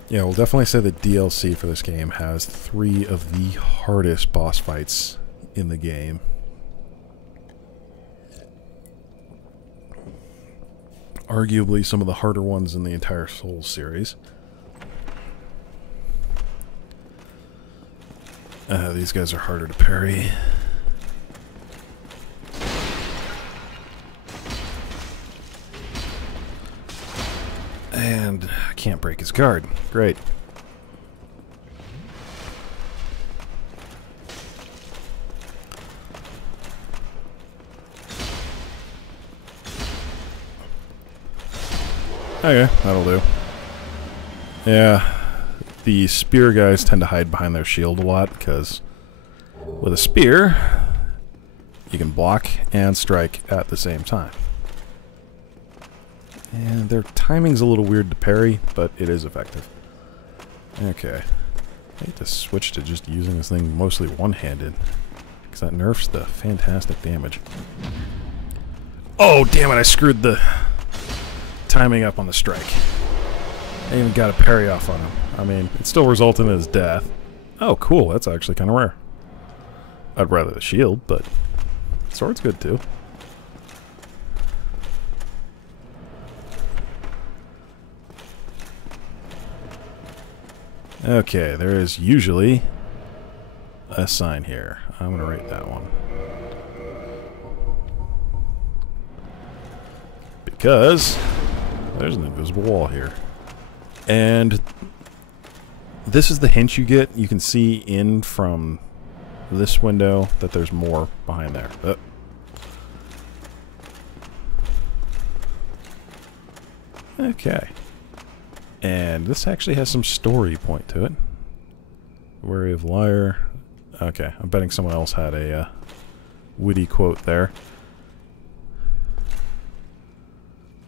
Yeah, we'll definitely say the DLC for this game has 3 of the hardest boss fights in the game. Arguably some of the harder ones in the entire Souls series. These guys are harder to parry. And I can't break his guard. Great. Okay, that'll do. Yeah, the spear guys tend to hide behind their shield a lot, because with a spear, you can block and strike at the same time. And their timing's a little weird to parry, but it is effective. Okay. I need to switch to just using this thing mostly one-handed, because that nerfs the fantastic damage. Oh, damn it, I screwed the timing up on the strike. I even got a parry off on him. I mean, it still resulted in his death. Oh, cool, that's actually kind of rare. I'd rather the shield, but sword's good too. Okay, there is usually a sign here. I'm going to write that one. Because there's an invisible wall here. And this is the hint you get. You can see in from this window that there's more behind there. Okay. And this actually has some story point to it. Wary of liar. Okay, I'm betting someone else had a witty quote there.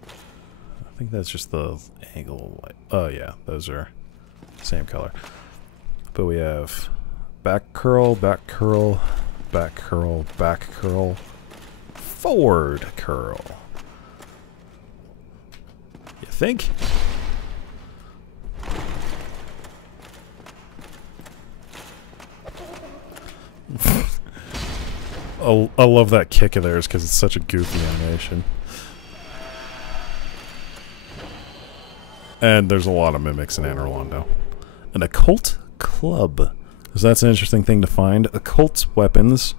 I think that's just the angle light. Oh yeah, those are same color. But we have back curl, back curl, back curl, back curl, forward curl. You think? I love that kick of theirs because it's such a goofy animation. And there's a lot of mimics in Anor Londo. An occult club. So that's an interesting thing to find. Occult weapons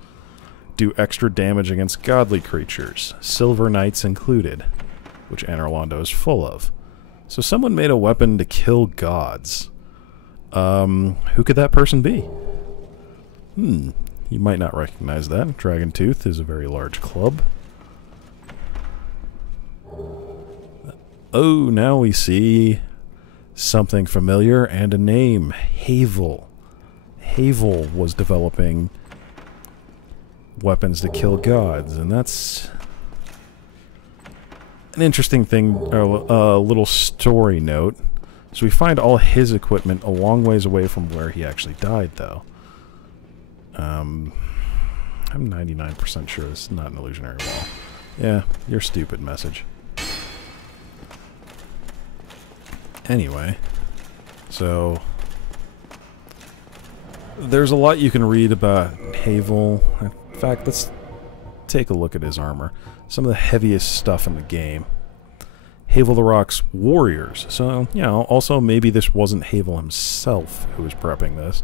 do extra damage against godly creatures, silver knights included, which Anor Londo is full of. So someone made a weapon to kill gods. Who could that person be? You might not recognize that. Dragon Tooth is a very large club. Oh, now we see something familiar and a name. Havel. Havel was developing weapons to kill gods, and that's an interesting thing, a little story note. So we find all his equipment a long ways away from where he actually died, though. I'm 99% sure it's not an illusionary wall. Yeah, you're stupid, message. Anyway, so there's a lot you can read about Havel. In fact, let's take a look at his armor. Some of the heaviest stuff in the game. Havel the Rock's warriors. So, you know, also maybe this wasn't Havel himself who was prepping this.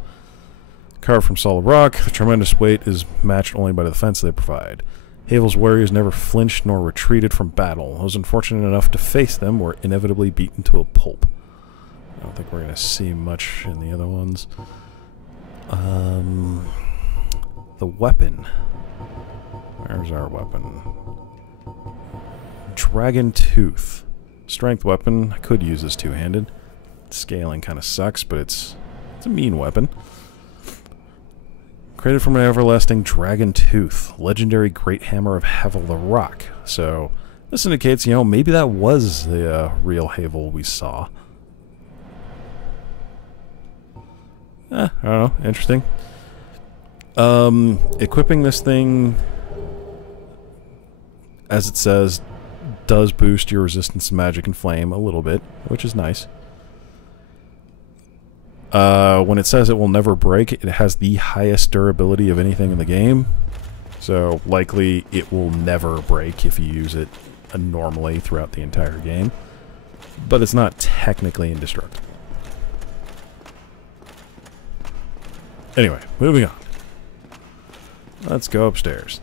Carved from solid rock, the tremendous weight is matched only by the defense they provide. Havel's warriors never flinched nor retreated from battle. Those unfortunate enough to face them were inevitably beaten to a pulp. I don't think we're going to see much in the other ones. The weapon. Where's our weapon? Dragon Tooth. Strength weapon. I could use this two-handed. Scaling kind of sucks, but it's a mean weapon. Created from an everlasting Dragon Tooth. Legendary Great Hammer of Havel the Rock. So, this indicates, you know, maybe that was the real Havel we saw. I don't know. Interesting. Equipping this thing, as it says, does boost your resistance to magic and flame a little bit, which is nice. When it says it will never break, it has the highest durability of anything in the game. So, likely, it will never break if you use it normally throughout the entire game. But it's not technically indestructible. Anyway, moving on. Let's go upstairs.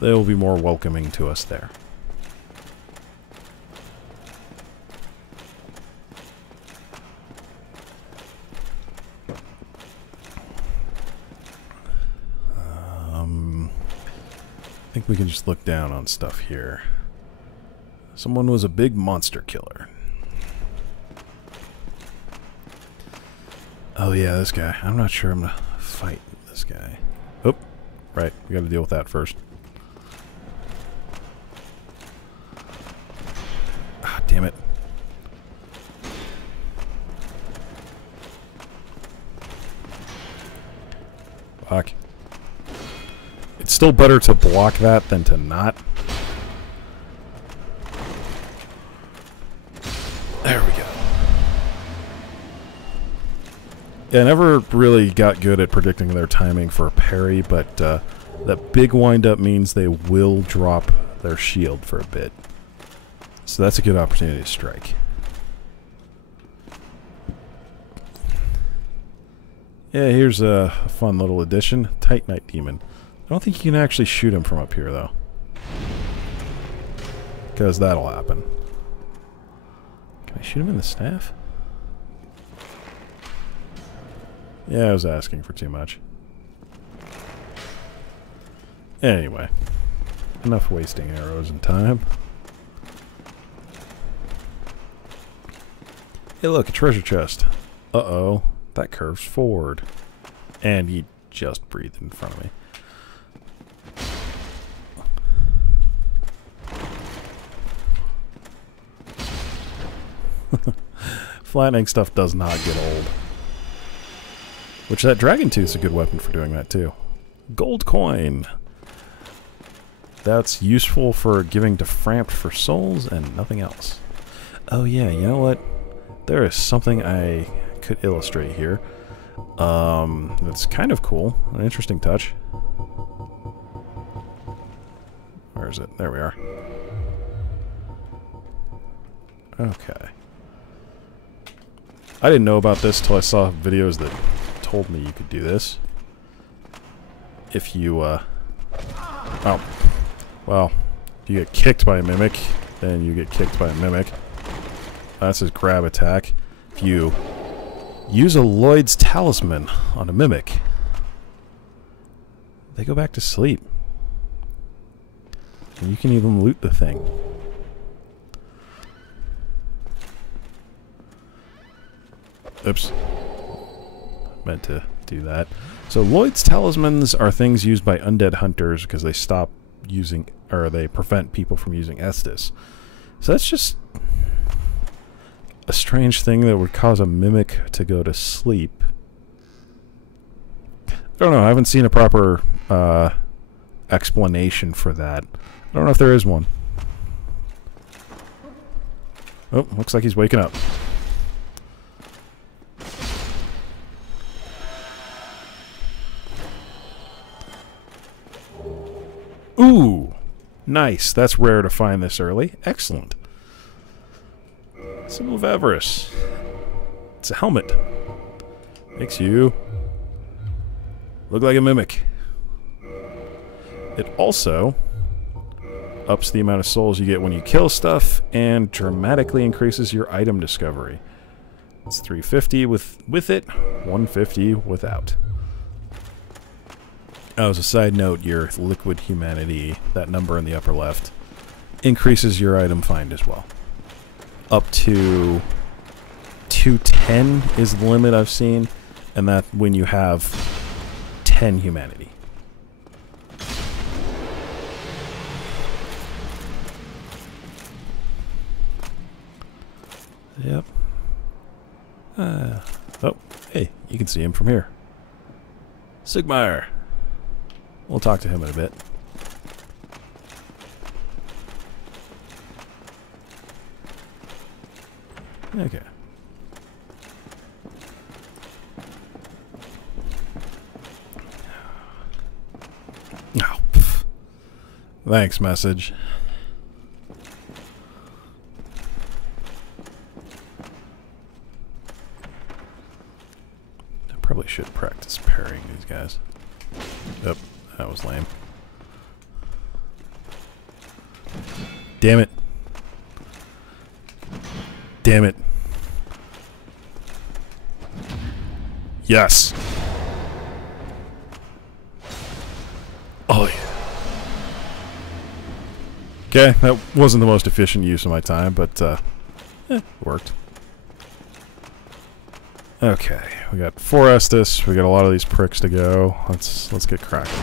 They will be more welcoming to us there. I think we can just look down on stuff here. Someone was a big monster killer. Oh yeah, this guy. I'm not sure I'm gonna fight this guy. Oh, right. We gotta deal with that first. Ah, damn it. Fuck. It's still better to block that than to not. There we go. Yeah, I never really got good at predicting their timing for a parry, but that big wind-up means they will drop their shield for a bit. So that's a good opportunity to strike. Yeah, here's a fun little addition. Titanite Demon. I don't think you can actually shoot him from up here, though. Because that'll happen. Can I shoot him in the staff? Yeah, I was asking for too much. Anyway. Enough wasting arrows and time. Hey look, a treasure chest. Uh-oh. That curves forward. And he just breathed in front of me. Flattening stuff does not get old. Which that Dragon Tooth's a good weapon for doing that too. Gold coin. That's useful for giving to Frampt for souls and nothing else. Oh yeah, you know what? There is something I could illustrate here. That's kind of cool. An interesting touch. Where is it? There we are. Okay. I didn't know about this till I saw videos that told me you could do this. If you, oh. Well, if you get kicked by a mimic, then you get kicked by a mimic. That's his grab attack. If you use a Lloyd's Talisman on a mimic, they go back to sleep. And you can even loot the thing. Oops. Meant to do that. So Lloyd's Talismans are things used by undead hunters because they stop using, or they prevent people from using Estus. So that's just a strange thing that would cause a mimic to go to sleep. I don't know. I haven't seen a proper explanation for that. I don't know if there is one. Oh, looks like he's waking up. Ooh! Nice. That's rare to find this early. Excellent. Symbol of avarice. It's a helmet. Makes you look like a mimic. It also ups the amount of souls you get when you kill stuff and dramatically increases your item discovery. It's 350 with it, 150 without. Oh, as a side note, your liquid humanity, that number in the upper left, increases your item find as well. Up to 210 is the limit I've seen, and that when you have 10 humanity. Yep. Oh, hey, you can see him from here. Sigmire. We'll talk to him in a bit. Okay. Oh, pff. Thanks, message. I probably should practice parrying these guys. Yep, that was lame. Damn it. Damn it. Yes. Oh, yeah. Okay, that wasn't the most efficient use of my time, but, it worked. Okay, we got 4 Estus, we got a lot of these pricks to go. Let's get cracking.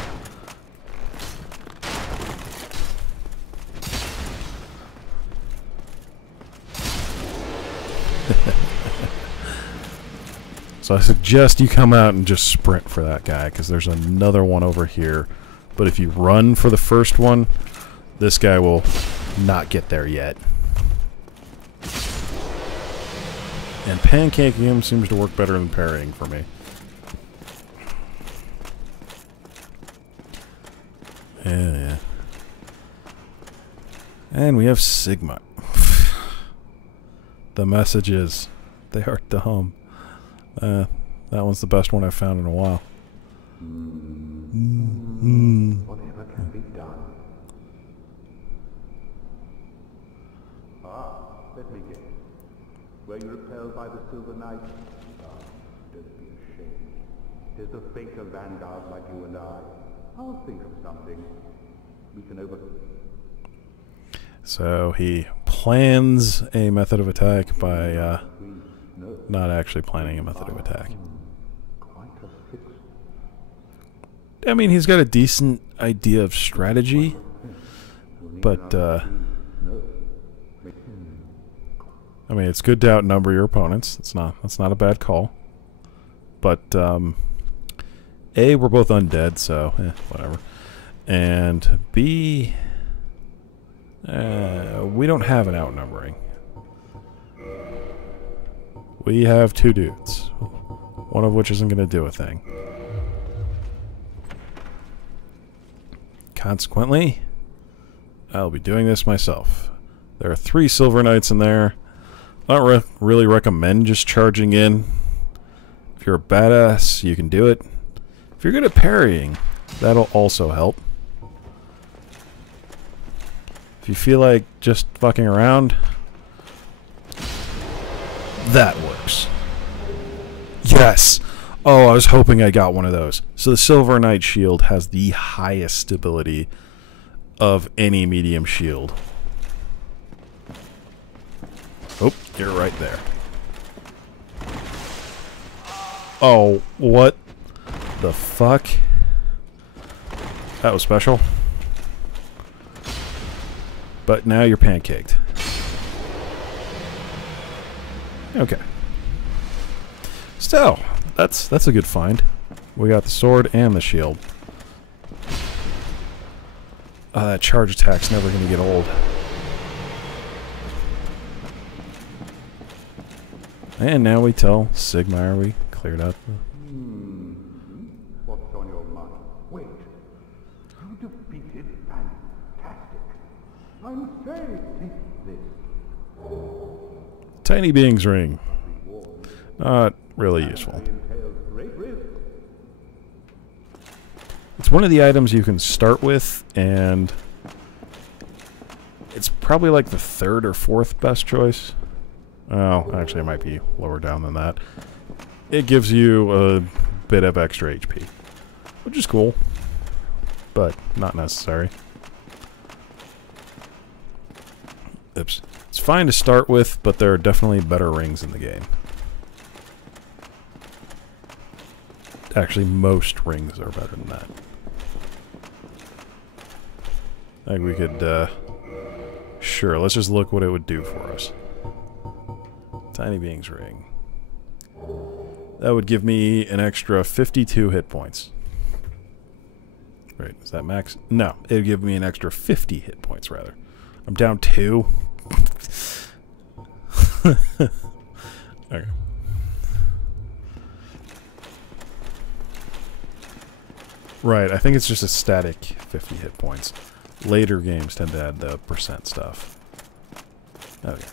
So I suggest you come out and just sprint for that guy, because there's another one over here. But if you run for the first one, this guy will not get there yet. And pancaking him seems to work better than parrying for me. Yeah. And we have Sigma. The message is, they are dumb. That one's the best one I've found in a while. Whatever can be done. Let me guess. Were you repelled by the Silver Knight? Don't be ashamed. There's a faker vanguard like you and I. I'll think of something. We can So he plans a method of attack by not actually planning a method of attack. I mean, he's got a decent idea of strategy, but I mean, it's good to outnumber your opponents. That's not a bad call. But A, we're both undead, so whatever. And B, we don't have an outnumbering. We have 2 dudes, one of which isn't going to do a thing. Consequently, I'll be doing this myself. There are 3 Silver Knights in there. I don't really recommend just charging in. If you're a badass, you can do it. If you're good at parrying, that'll also help. If you feel like just fucking around, that works. Yes! Oh, I was hoping I got one of those. So the Silver Knight shield has the highest stability of any medium shield. Oh, you're right there. Oh, what the fuck? That was special. But now you're pancaked. Okay. Still, that's a good find. We got the sword and the shield. That charge attack's never going to get old. And now we tell Sigmire we cleared up. What's on your mind? Wait. You defeated Fantastic. I'm safe. Take this. Tiny being's ring. Not really useful. Entails great risk. It's one of the items you can start with, and it's probably like the third or fourth best choice. Oh, actually it might be lower down than that. It gives you a bit of extra HP, which is cool, but not necessary. Oops. It's fine to start with, but there are definitely better rings in the game. Actually, most rings are better than that. I think we could, sure, let's just look what it would do for us. Tiny Being's ring. That would give me an extra 52 hit points. Wait, is that max? No, it would give me an extra 50 hit points, rather. I'm down 2. Okay. Right, I think it's just a static 50 hit points. Later games tend to add the percent stuff. Okay.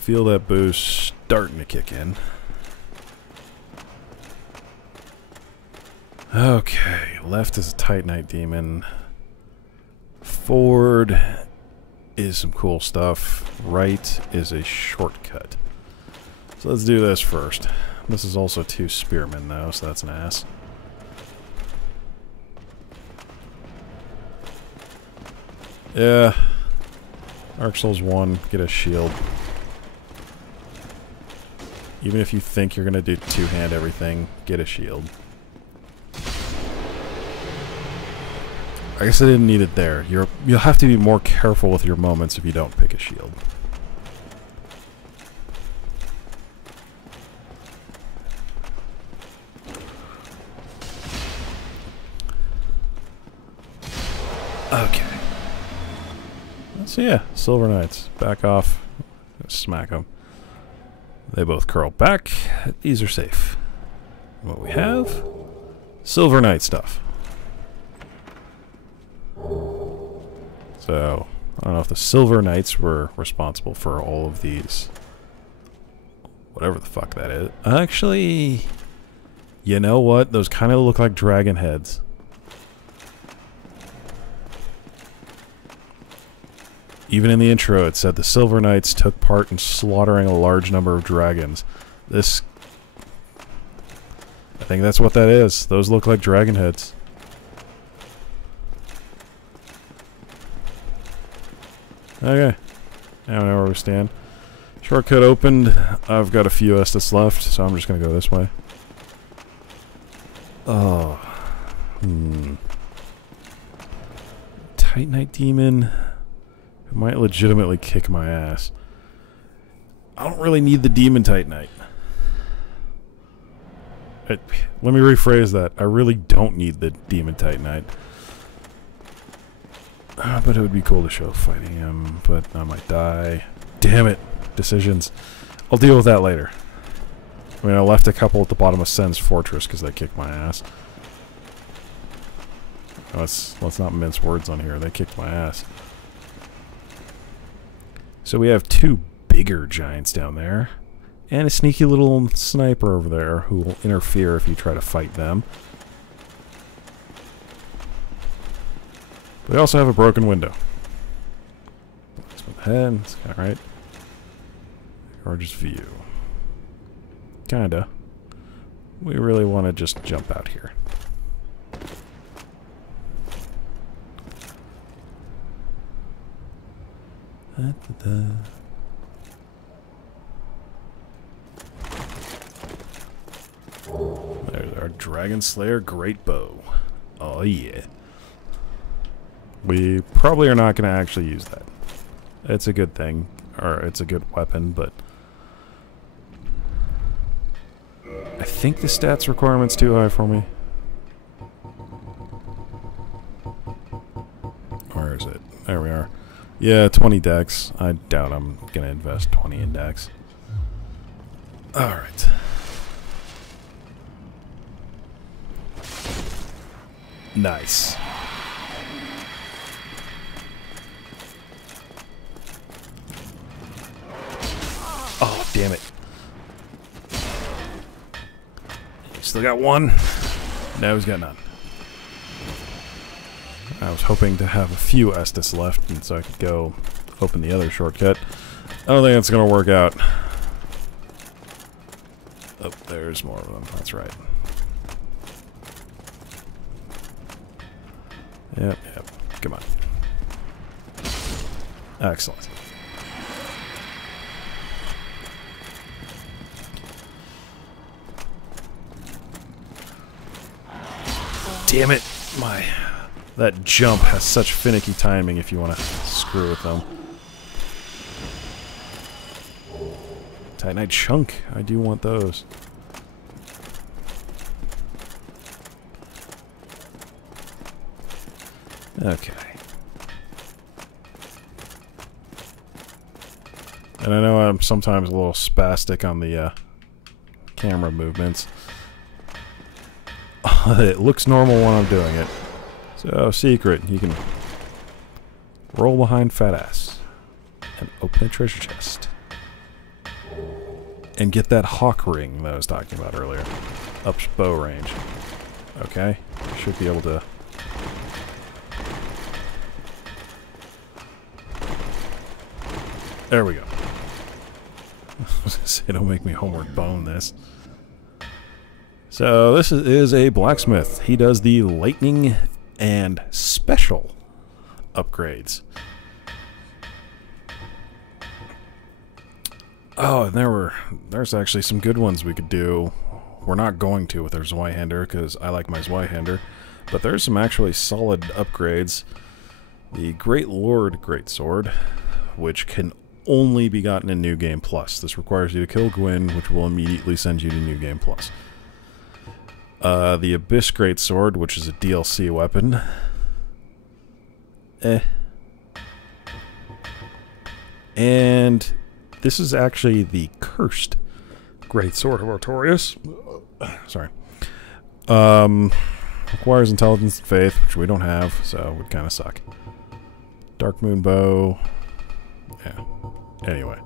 Feel that boost starting to kick in. Okay, left is a Titanite demon. Forward is some cool stuff. Right is a shortcut. So let's do this first. This is also 2 spearmen though, so that's an ass. Yeah. Arc Souls 1, get a shield. Even if you think you're gonna do two-hand everything, get a shield. I guess I didn't need it there. You'll have to be more careful with your moments if you don't pick a shield. Okay. So yeah, Silver Knights. Back off. Smack them. They both curl back. These are safe. What we have? Silver Knight stuff. So, I don't know if the Silver Knights were responsible for all of these. Whatever the fuck that is. Actually, you know what? Those kind of look like dragon heads. Even in the intro, it said the Silver Knights took part in slaughtering a large number of dragons. This... I think that's what that is. Those look like dragon heads. Okay. Now I know where we stand. Shortcut opened. I've got a few Estus left, so I'm just going to go this way. Oh. Titanite Demon... who might legitimately kick my ass. I don't really need the Demon Titanite. Let me rephrase that. I really don't need the Demon Titanite. But it would be cool to show fighting him, but I might die. Damn it. Decisions. I'll deal with that later. I mean, I left a couple at the bottom of Sen's Fortress because they kicked my ass. Let's not mince words on here. They kicked my ass. So we have 2 bigger giants down there, and a sneaky little sniper over there who will interfere if you try to fight them. But they also have a broken window. Let's put the head, that's kinda right. Or just view. Kinda. We really want to just jump out here. There's our Dragon Slayer Great Bow. Oh yeah. We probably are not going to actually use that. It's a good thing, or it's a good weapon, but I think the stats requirement's too high for me. Where is it? There we are. Yeah, 20 dex. I doubt I'm going to invest 20 in dex. Alright. Nice. Oh, damn it. Still got one. No, he's got none. I was hoping to have a few Estus left, and so I could go open the other shortcut. I don't think it's going to work out. Oh, there's more of them. That's right. Yep, yep. Come on. Excellent. Damn it. That jump has such finicky timing if you want to screw with them. Titanite chunk. I do want those. Okay. And I know I'm sometimes a little spastic on the camera movements. It looks normal when I'm doing it. So, secret. You can roll behind fat ass and open a treasure chest. And get that hawk ring that I was talking about earlier. Up bow range. Okay. Should be able to... There we go. I was gonna say, don't make me homeward bone this. So this is a blacksmith. He does the lightning and special upgrades. Oh, and there's actually some good ones we could do. We're not going to with our Zweihander because I like my Zweihander, but there's some actually solid upgrades. The Great Lord Greatsword, which can only be gotten in New Game Plus. This requires you to kill Gwyn, which will immediately send you to New Game Plus. The Abyss Greatsword, which is a DLC weapon. And this is actually the Cursed Greatsword of Artorias. Sorry. Requires Intelligence and Faith, which we don't have, so would kind of suck. Dark Moon Bow. Yeah. Anyway.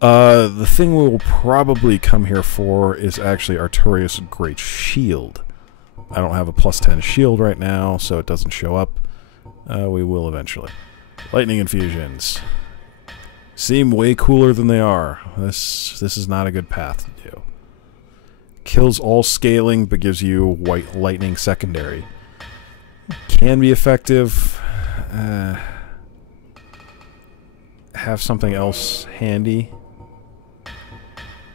The thing we will probably come here for is actually Artorias' Great Shield. I don't have a plus 10 shield right now, so it doesn't show up. We will eventually. Lightning Infusions. Seem way cooler than they are. This is not a good path to do. Kills all scaling, but gives you white lightning secondary. Can be effective. Have something else handy.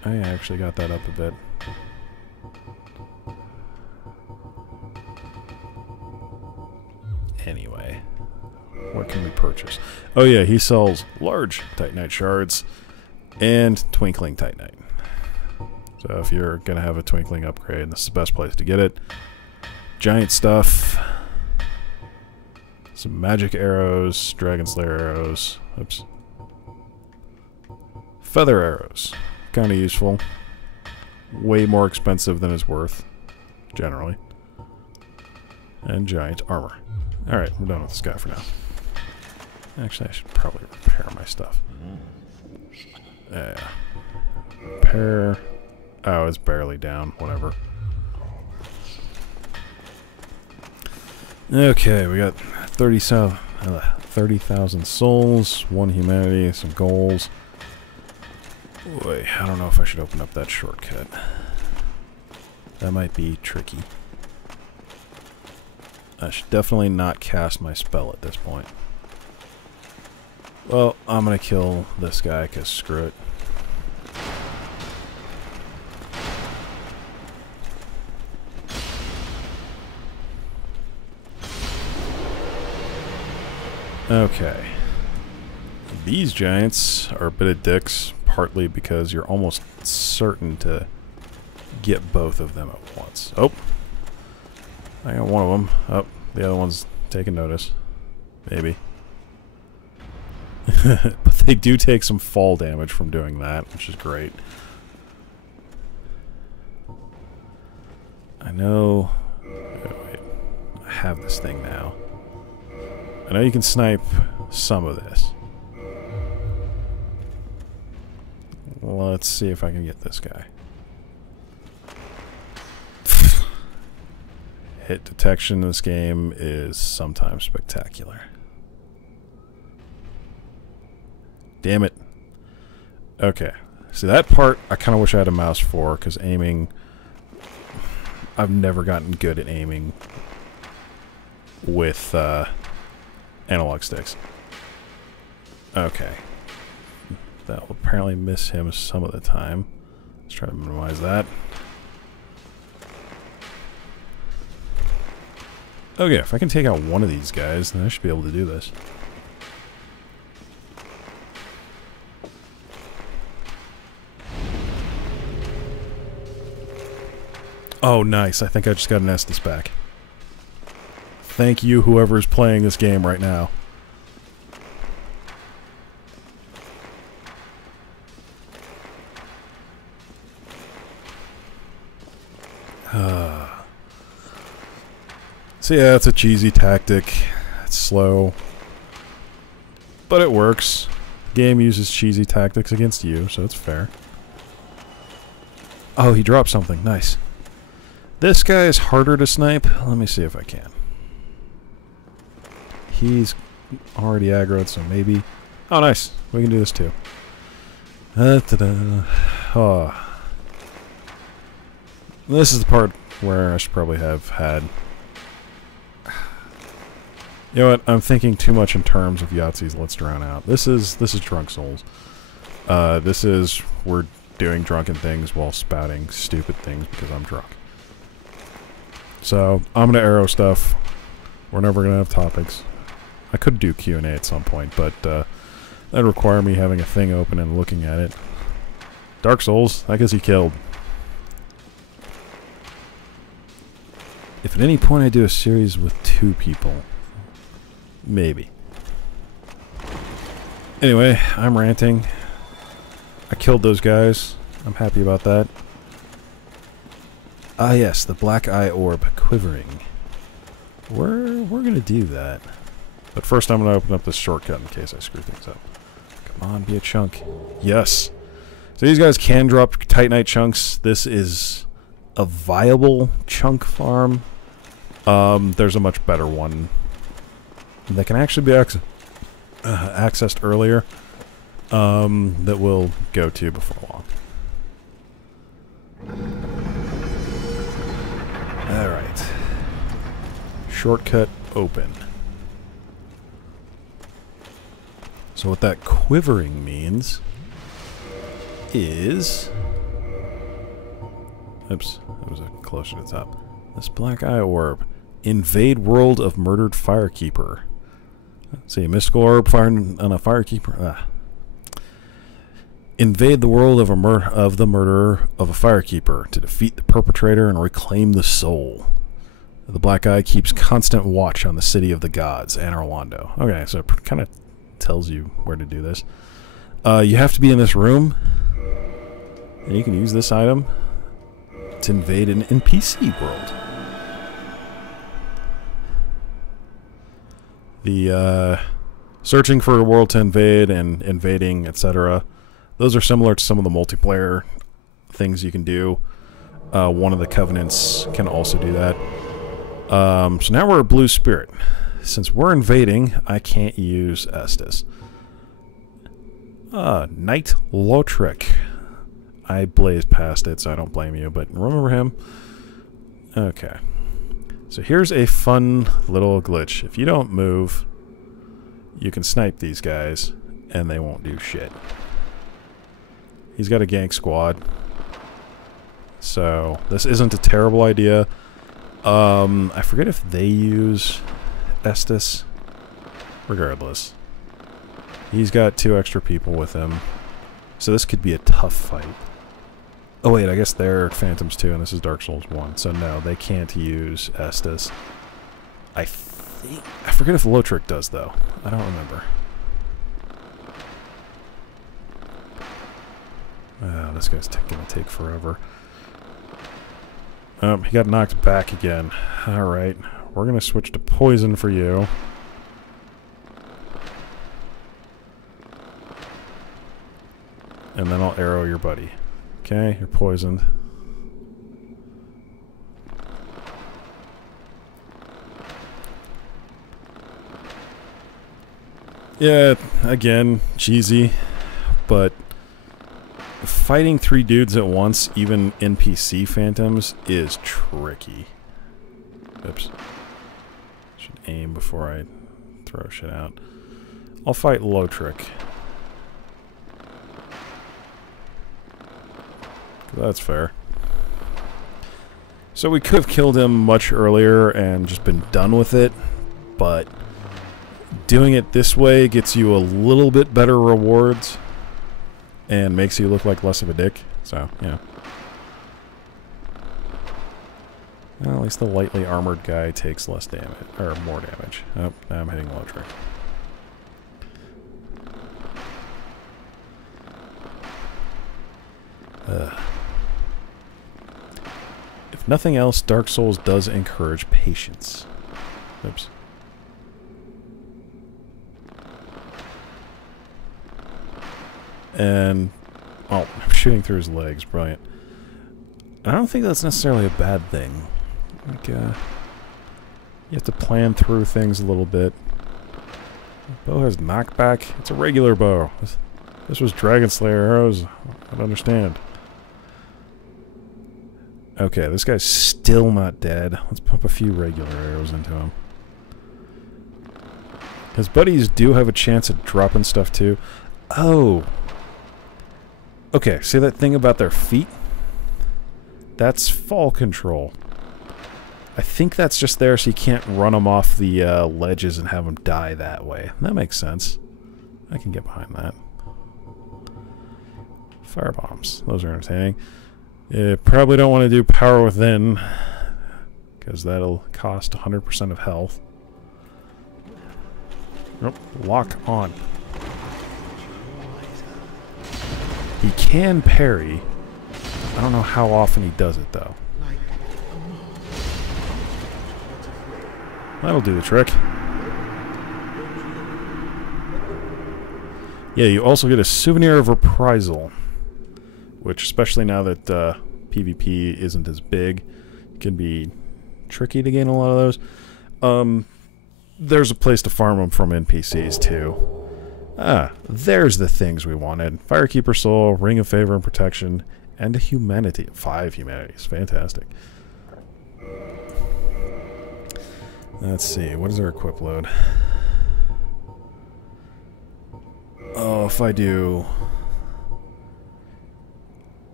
I actually got that up a bit. Anyway, what can we purchase? Oh yeah, he sells large Titanite shards and twinkling Titanite. So if you're going to have a twinkling upgrade, this is the best place to get it. Giant stuff. Some magic arrows, dragon slayer arrows. Oops. Feather arrows. Kind of useful. Way more expensive than it's worth, generally. And giant armor. Alright, we're done with this guy for now. Actually, I should probably repair my stuff. Yeah. Repair. Oh, it's barely down. Whatever. Okay, we got 30,000 souls, 1 humanity, some goals. Boy, I don't know if I should open up that shortcut. That might be tricky. I should definitely not cast my spell at this point. Well, I'm gonna kill this guy, because screw it. Okay. These giants are a bit of dicks, partly because you're almost certain to get both of them at once. Oh! I got one of them. Oh, the other one's taking notice. Maybe. But they do take some fall damage from doing that, which is great. I know... Oh, wait. I have this thing now. I know you can snipe some of this. Let's see if I can get this guy. Hit detection in this game is sometimes spectacular. Damn it. Okay. See, that part I kind of wish I had a mouse for, because aiming... I've never gotten good at aiming with analog sticks. Okay. That will apparently miss him some of the time. Let's try to minimize that. Okay, if I can take out one of these guys, then I should be able to do this. Oh, nice. I think I just got an Estus back. Thank you, whoever's playing this game right now. So yeah, it's a cheesy tactic. It's slow. But it works. The game uses cheesy tactics against you, so it's fair. Oh, he dropped something. Nice. This guy is harder to snipe. Let me see if I can. He's already aggroed, so maybe... Oh, nice. We can do this too. Oh. This is the part where I should probably have had... You know what? I'm thinking too much in terms of Yahtzee's Let's Drown Out. This is Drunk Souls. This is... We're doing drunken things while spouting stupid things because I'm drunk. So, I'm gonna arrow stuff. We're never gonna have topics. I could do Q&A at some point, but that'd require me having a thing open and looking at it. Dark Souls, that gets you killed. If at any point I do a series with 2 people, maybe. Anyway, I'm ranting. I killed those guys. I'm happy about that. Ah yes, the black eye orb quivering. We're gonna do that. But first I'm gonna open up this shortcut in case I screw things up. Come on, be a chunk. Yes! So these guys can drop Titanite chunks. This is a viable chunk farm. There's a much better one that can actually be accessed earlier. That we'll go to before long. Alright. Shortcut open. So what that quivering means is... Oops, that was closer to the top. This black eye orb. Invade world of murdered firekeeper. Let's see, mystical orb firing on a firekeeper. Invade the world of the murderer of a firekeeper to defeat the perpetrator and reclaim the soul. The black eye keeps constant watch on the city of the gods, Anor Londo. Okay, so it kind of tells you where to do this. You have to be in this room, and you can use this item to invade an NPC world. The searching for a world to invade and invading, etc. Those are similar to some of the multiplayer things you can do. One of the Covenants can also do that. So now we're a blue spirit. Since we're invading, I can't use Estus. Knight Lothric. I blazed past it, so I don't blame you, but remember him? Okay. So here's a fun little glitch. If you don't move, you can snipe these guys, and they won't do shit. He's got a gank squad. So, this isn't a terrible idea. I forget if they use Estus. Regardless. He's got 2 extra people with him. So this could be a tough fight. Oh wait, I guess they're Phantoms too, and this is Dark Souls 1. So no, they can't use Estus. I forget if Lothric does, though. I don't remember. This guy's gonna take forever. He got knocked back again. Alright. we're going to switch to poison for you. And then I'll arrow your buddy. Okay, you're poisoned. Yeah, again, cheesy, but fighting 3 dudes at once, even NPC phantoms, is tricky. Oops. Should aim before I throw shit out. I'll fight Lotrick. That's fair. So we could have killed him much earlier and just been done with it, but doing it this way gets you a little bit better rewards and makes you look like less of a dick. So, yeah. Well, at least the lightly armored guy takes less damage, or more damage. Oh, now I'm hitting Lotrick. If nothing else, Dark Souls does encourage patience. Oops. And, oh, I'm shooting through his legs. Brilliant. I don't think that's necessarily a bad thing. Like, you have to plan through things a little bit. The bow has knockback. It's a regular bow. This was Dragon Slayer arrows. I don't understand. Okay, this guy's still not dead. Let's pump a few regular arrows into him. His buddies do have a chance at dropping stuff too. Oh! Okay, see that thing about their feet? That's fall control. I think that's just there so you can't run them off the ledges and have them die that way. That makes sense. I can get behind that. Firebombs. Those are entertaining. You probably don't want to do Power Within, because that'll cost 100% of health. Nope. Lock on. He can parry. I don't know how often he does it, though. That'll do the trick. Yeah, you also get a Souvenir of Reprisal, which, especially now that PvP isn't as big, can be tricky to gain a lot of those. There's a place to farm them from NPCs, too. Ah, there's the things we wanted. Firekeeper Soul, Ring of Favor and Protection, and a Humanity. 5 Humanities. Fantastic. Let's see. What is our equip load? Oh, if I do...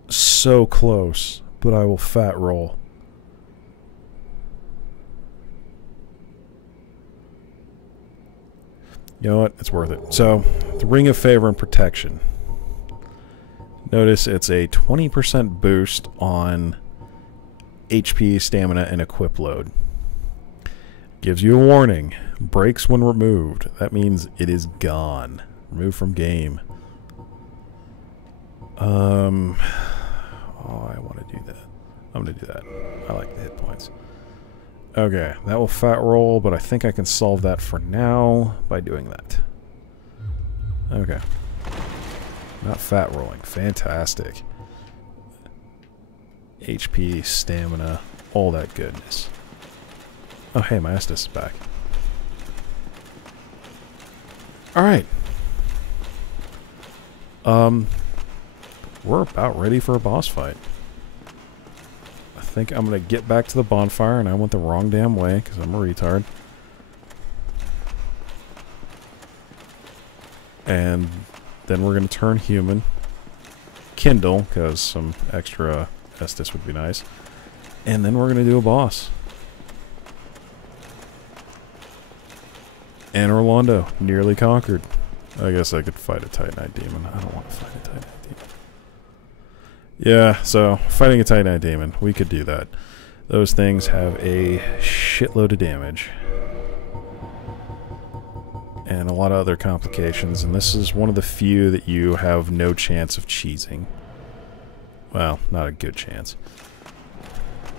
So close, but I will fat roll. You know what? It's worth it. So, the Ring of Favor and Protection. Notice it's a 20% boost on HP, stamina, and equip load. Gives you a warning. Breaks when removed. That means it is gone. Removed from game. Oh, I want to do that. I'm going to do that. I like the hit points. Okay, that will fat roll, but I think I can solve that for now by doing that. Okay. Not fat rolling. Fantastic. HP, stamina, all that goodness. Oh, hey, my Estus is back. Alright. We're about ready for a boss fight. I think I'm going to get back to the bonfire, and I went the wrong damn way, because I'm a retard. And then we're going to turn human. Kindle, because some extra Estus would be nice. And then we're going to do a boss. Anor Londo, nearly conquered. I guess I could fight a Titanite Demon. I don't want to fight a Titanite Demon. Yeah, so, fighting a Titanite Demon, we could do that. Those things have a shitload of damage. And a lot of other complications, and this is one of the few that you have no chance of cheesing. Well, not a good chance.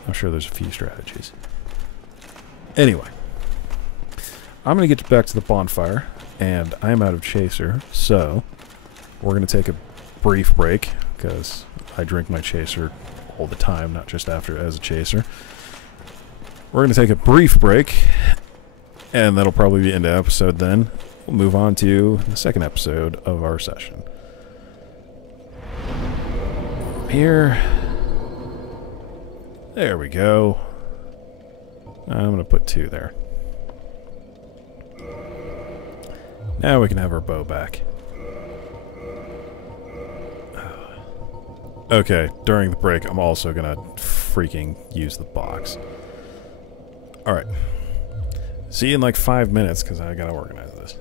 I'm sure there's a few strategies. Anyway, I'm going to get back to the bonfire, and I'm out of chaser, so we're going to take a brief break, because I drink my chaser all the time, not just after as a chaser. We're going to take a brief break, and that'll probably be the end of the episode then. We'll move on to the second episode of our session. Here. There we go. I'm going to put 2 there. Now we can have our bow back. Okay, during the break, I'm also going to freaking use the box. Alright. See you in like 5 minutes, because I got to organize this.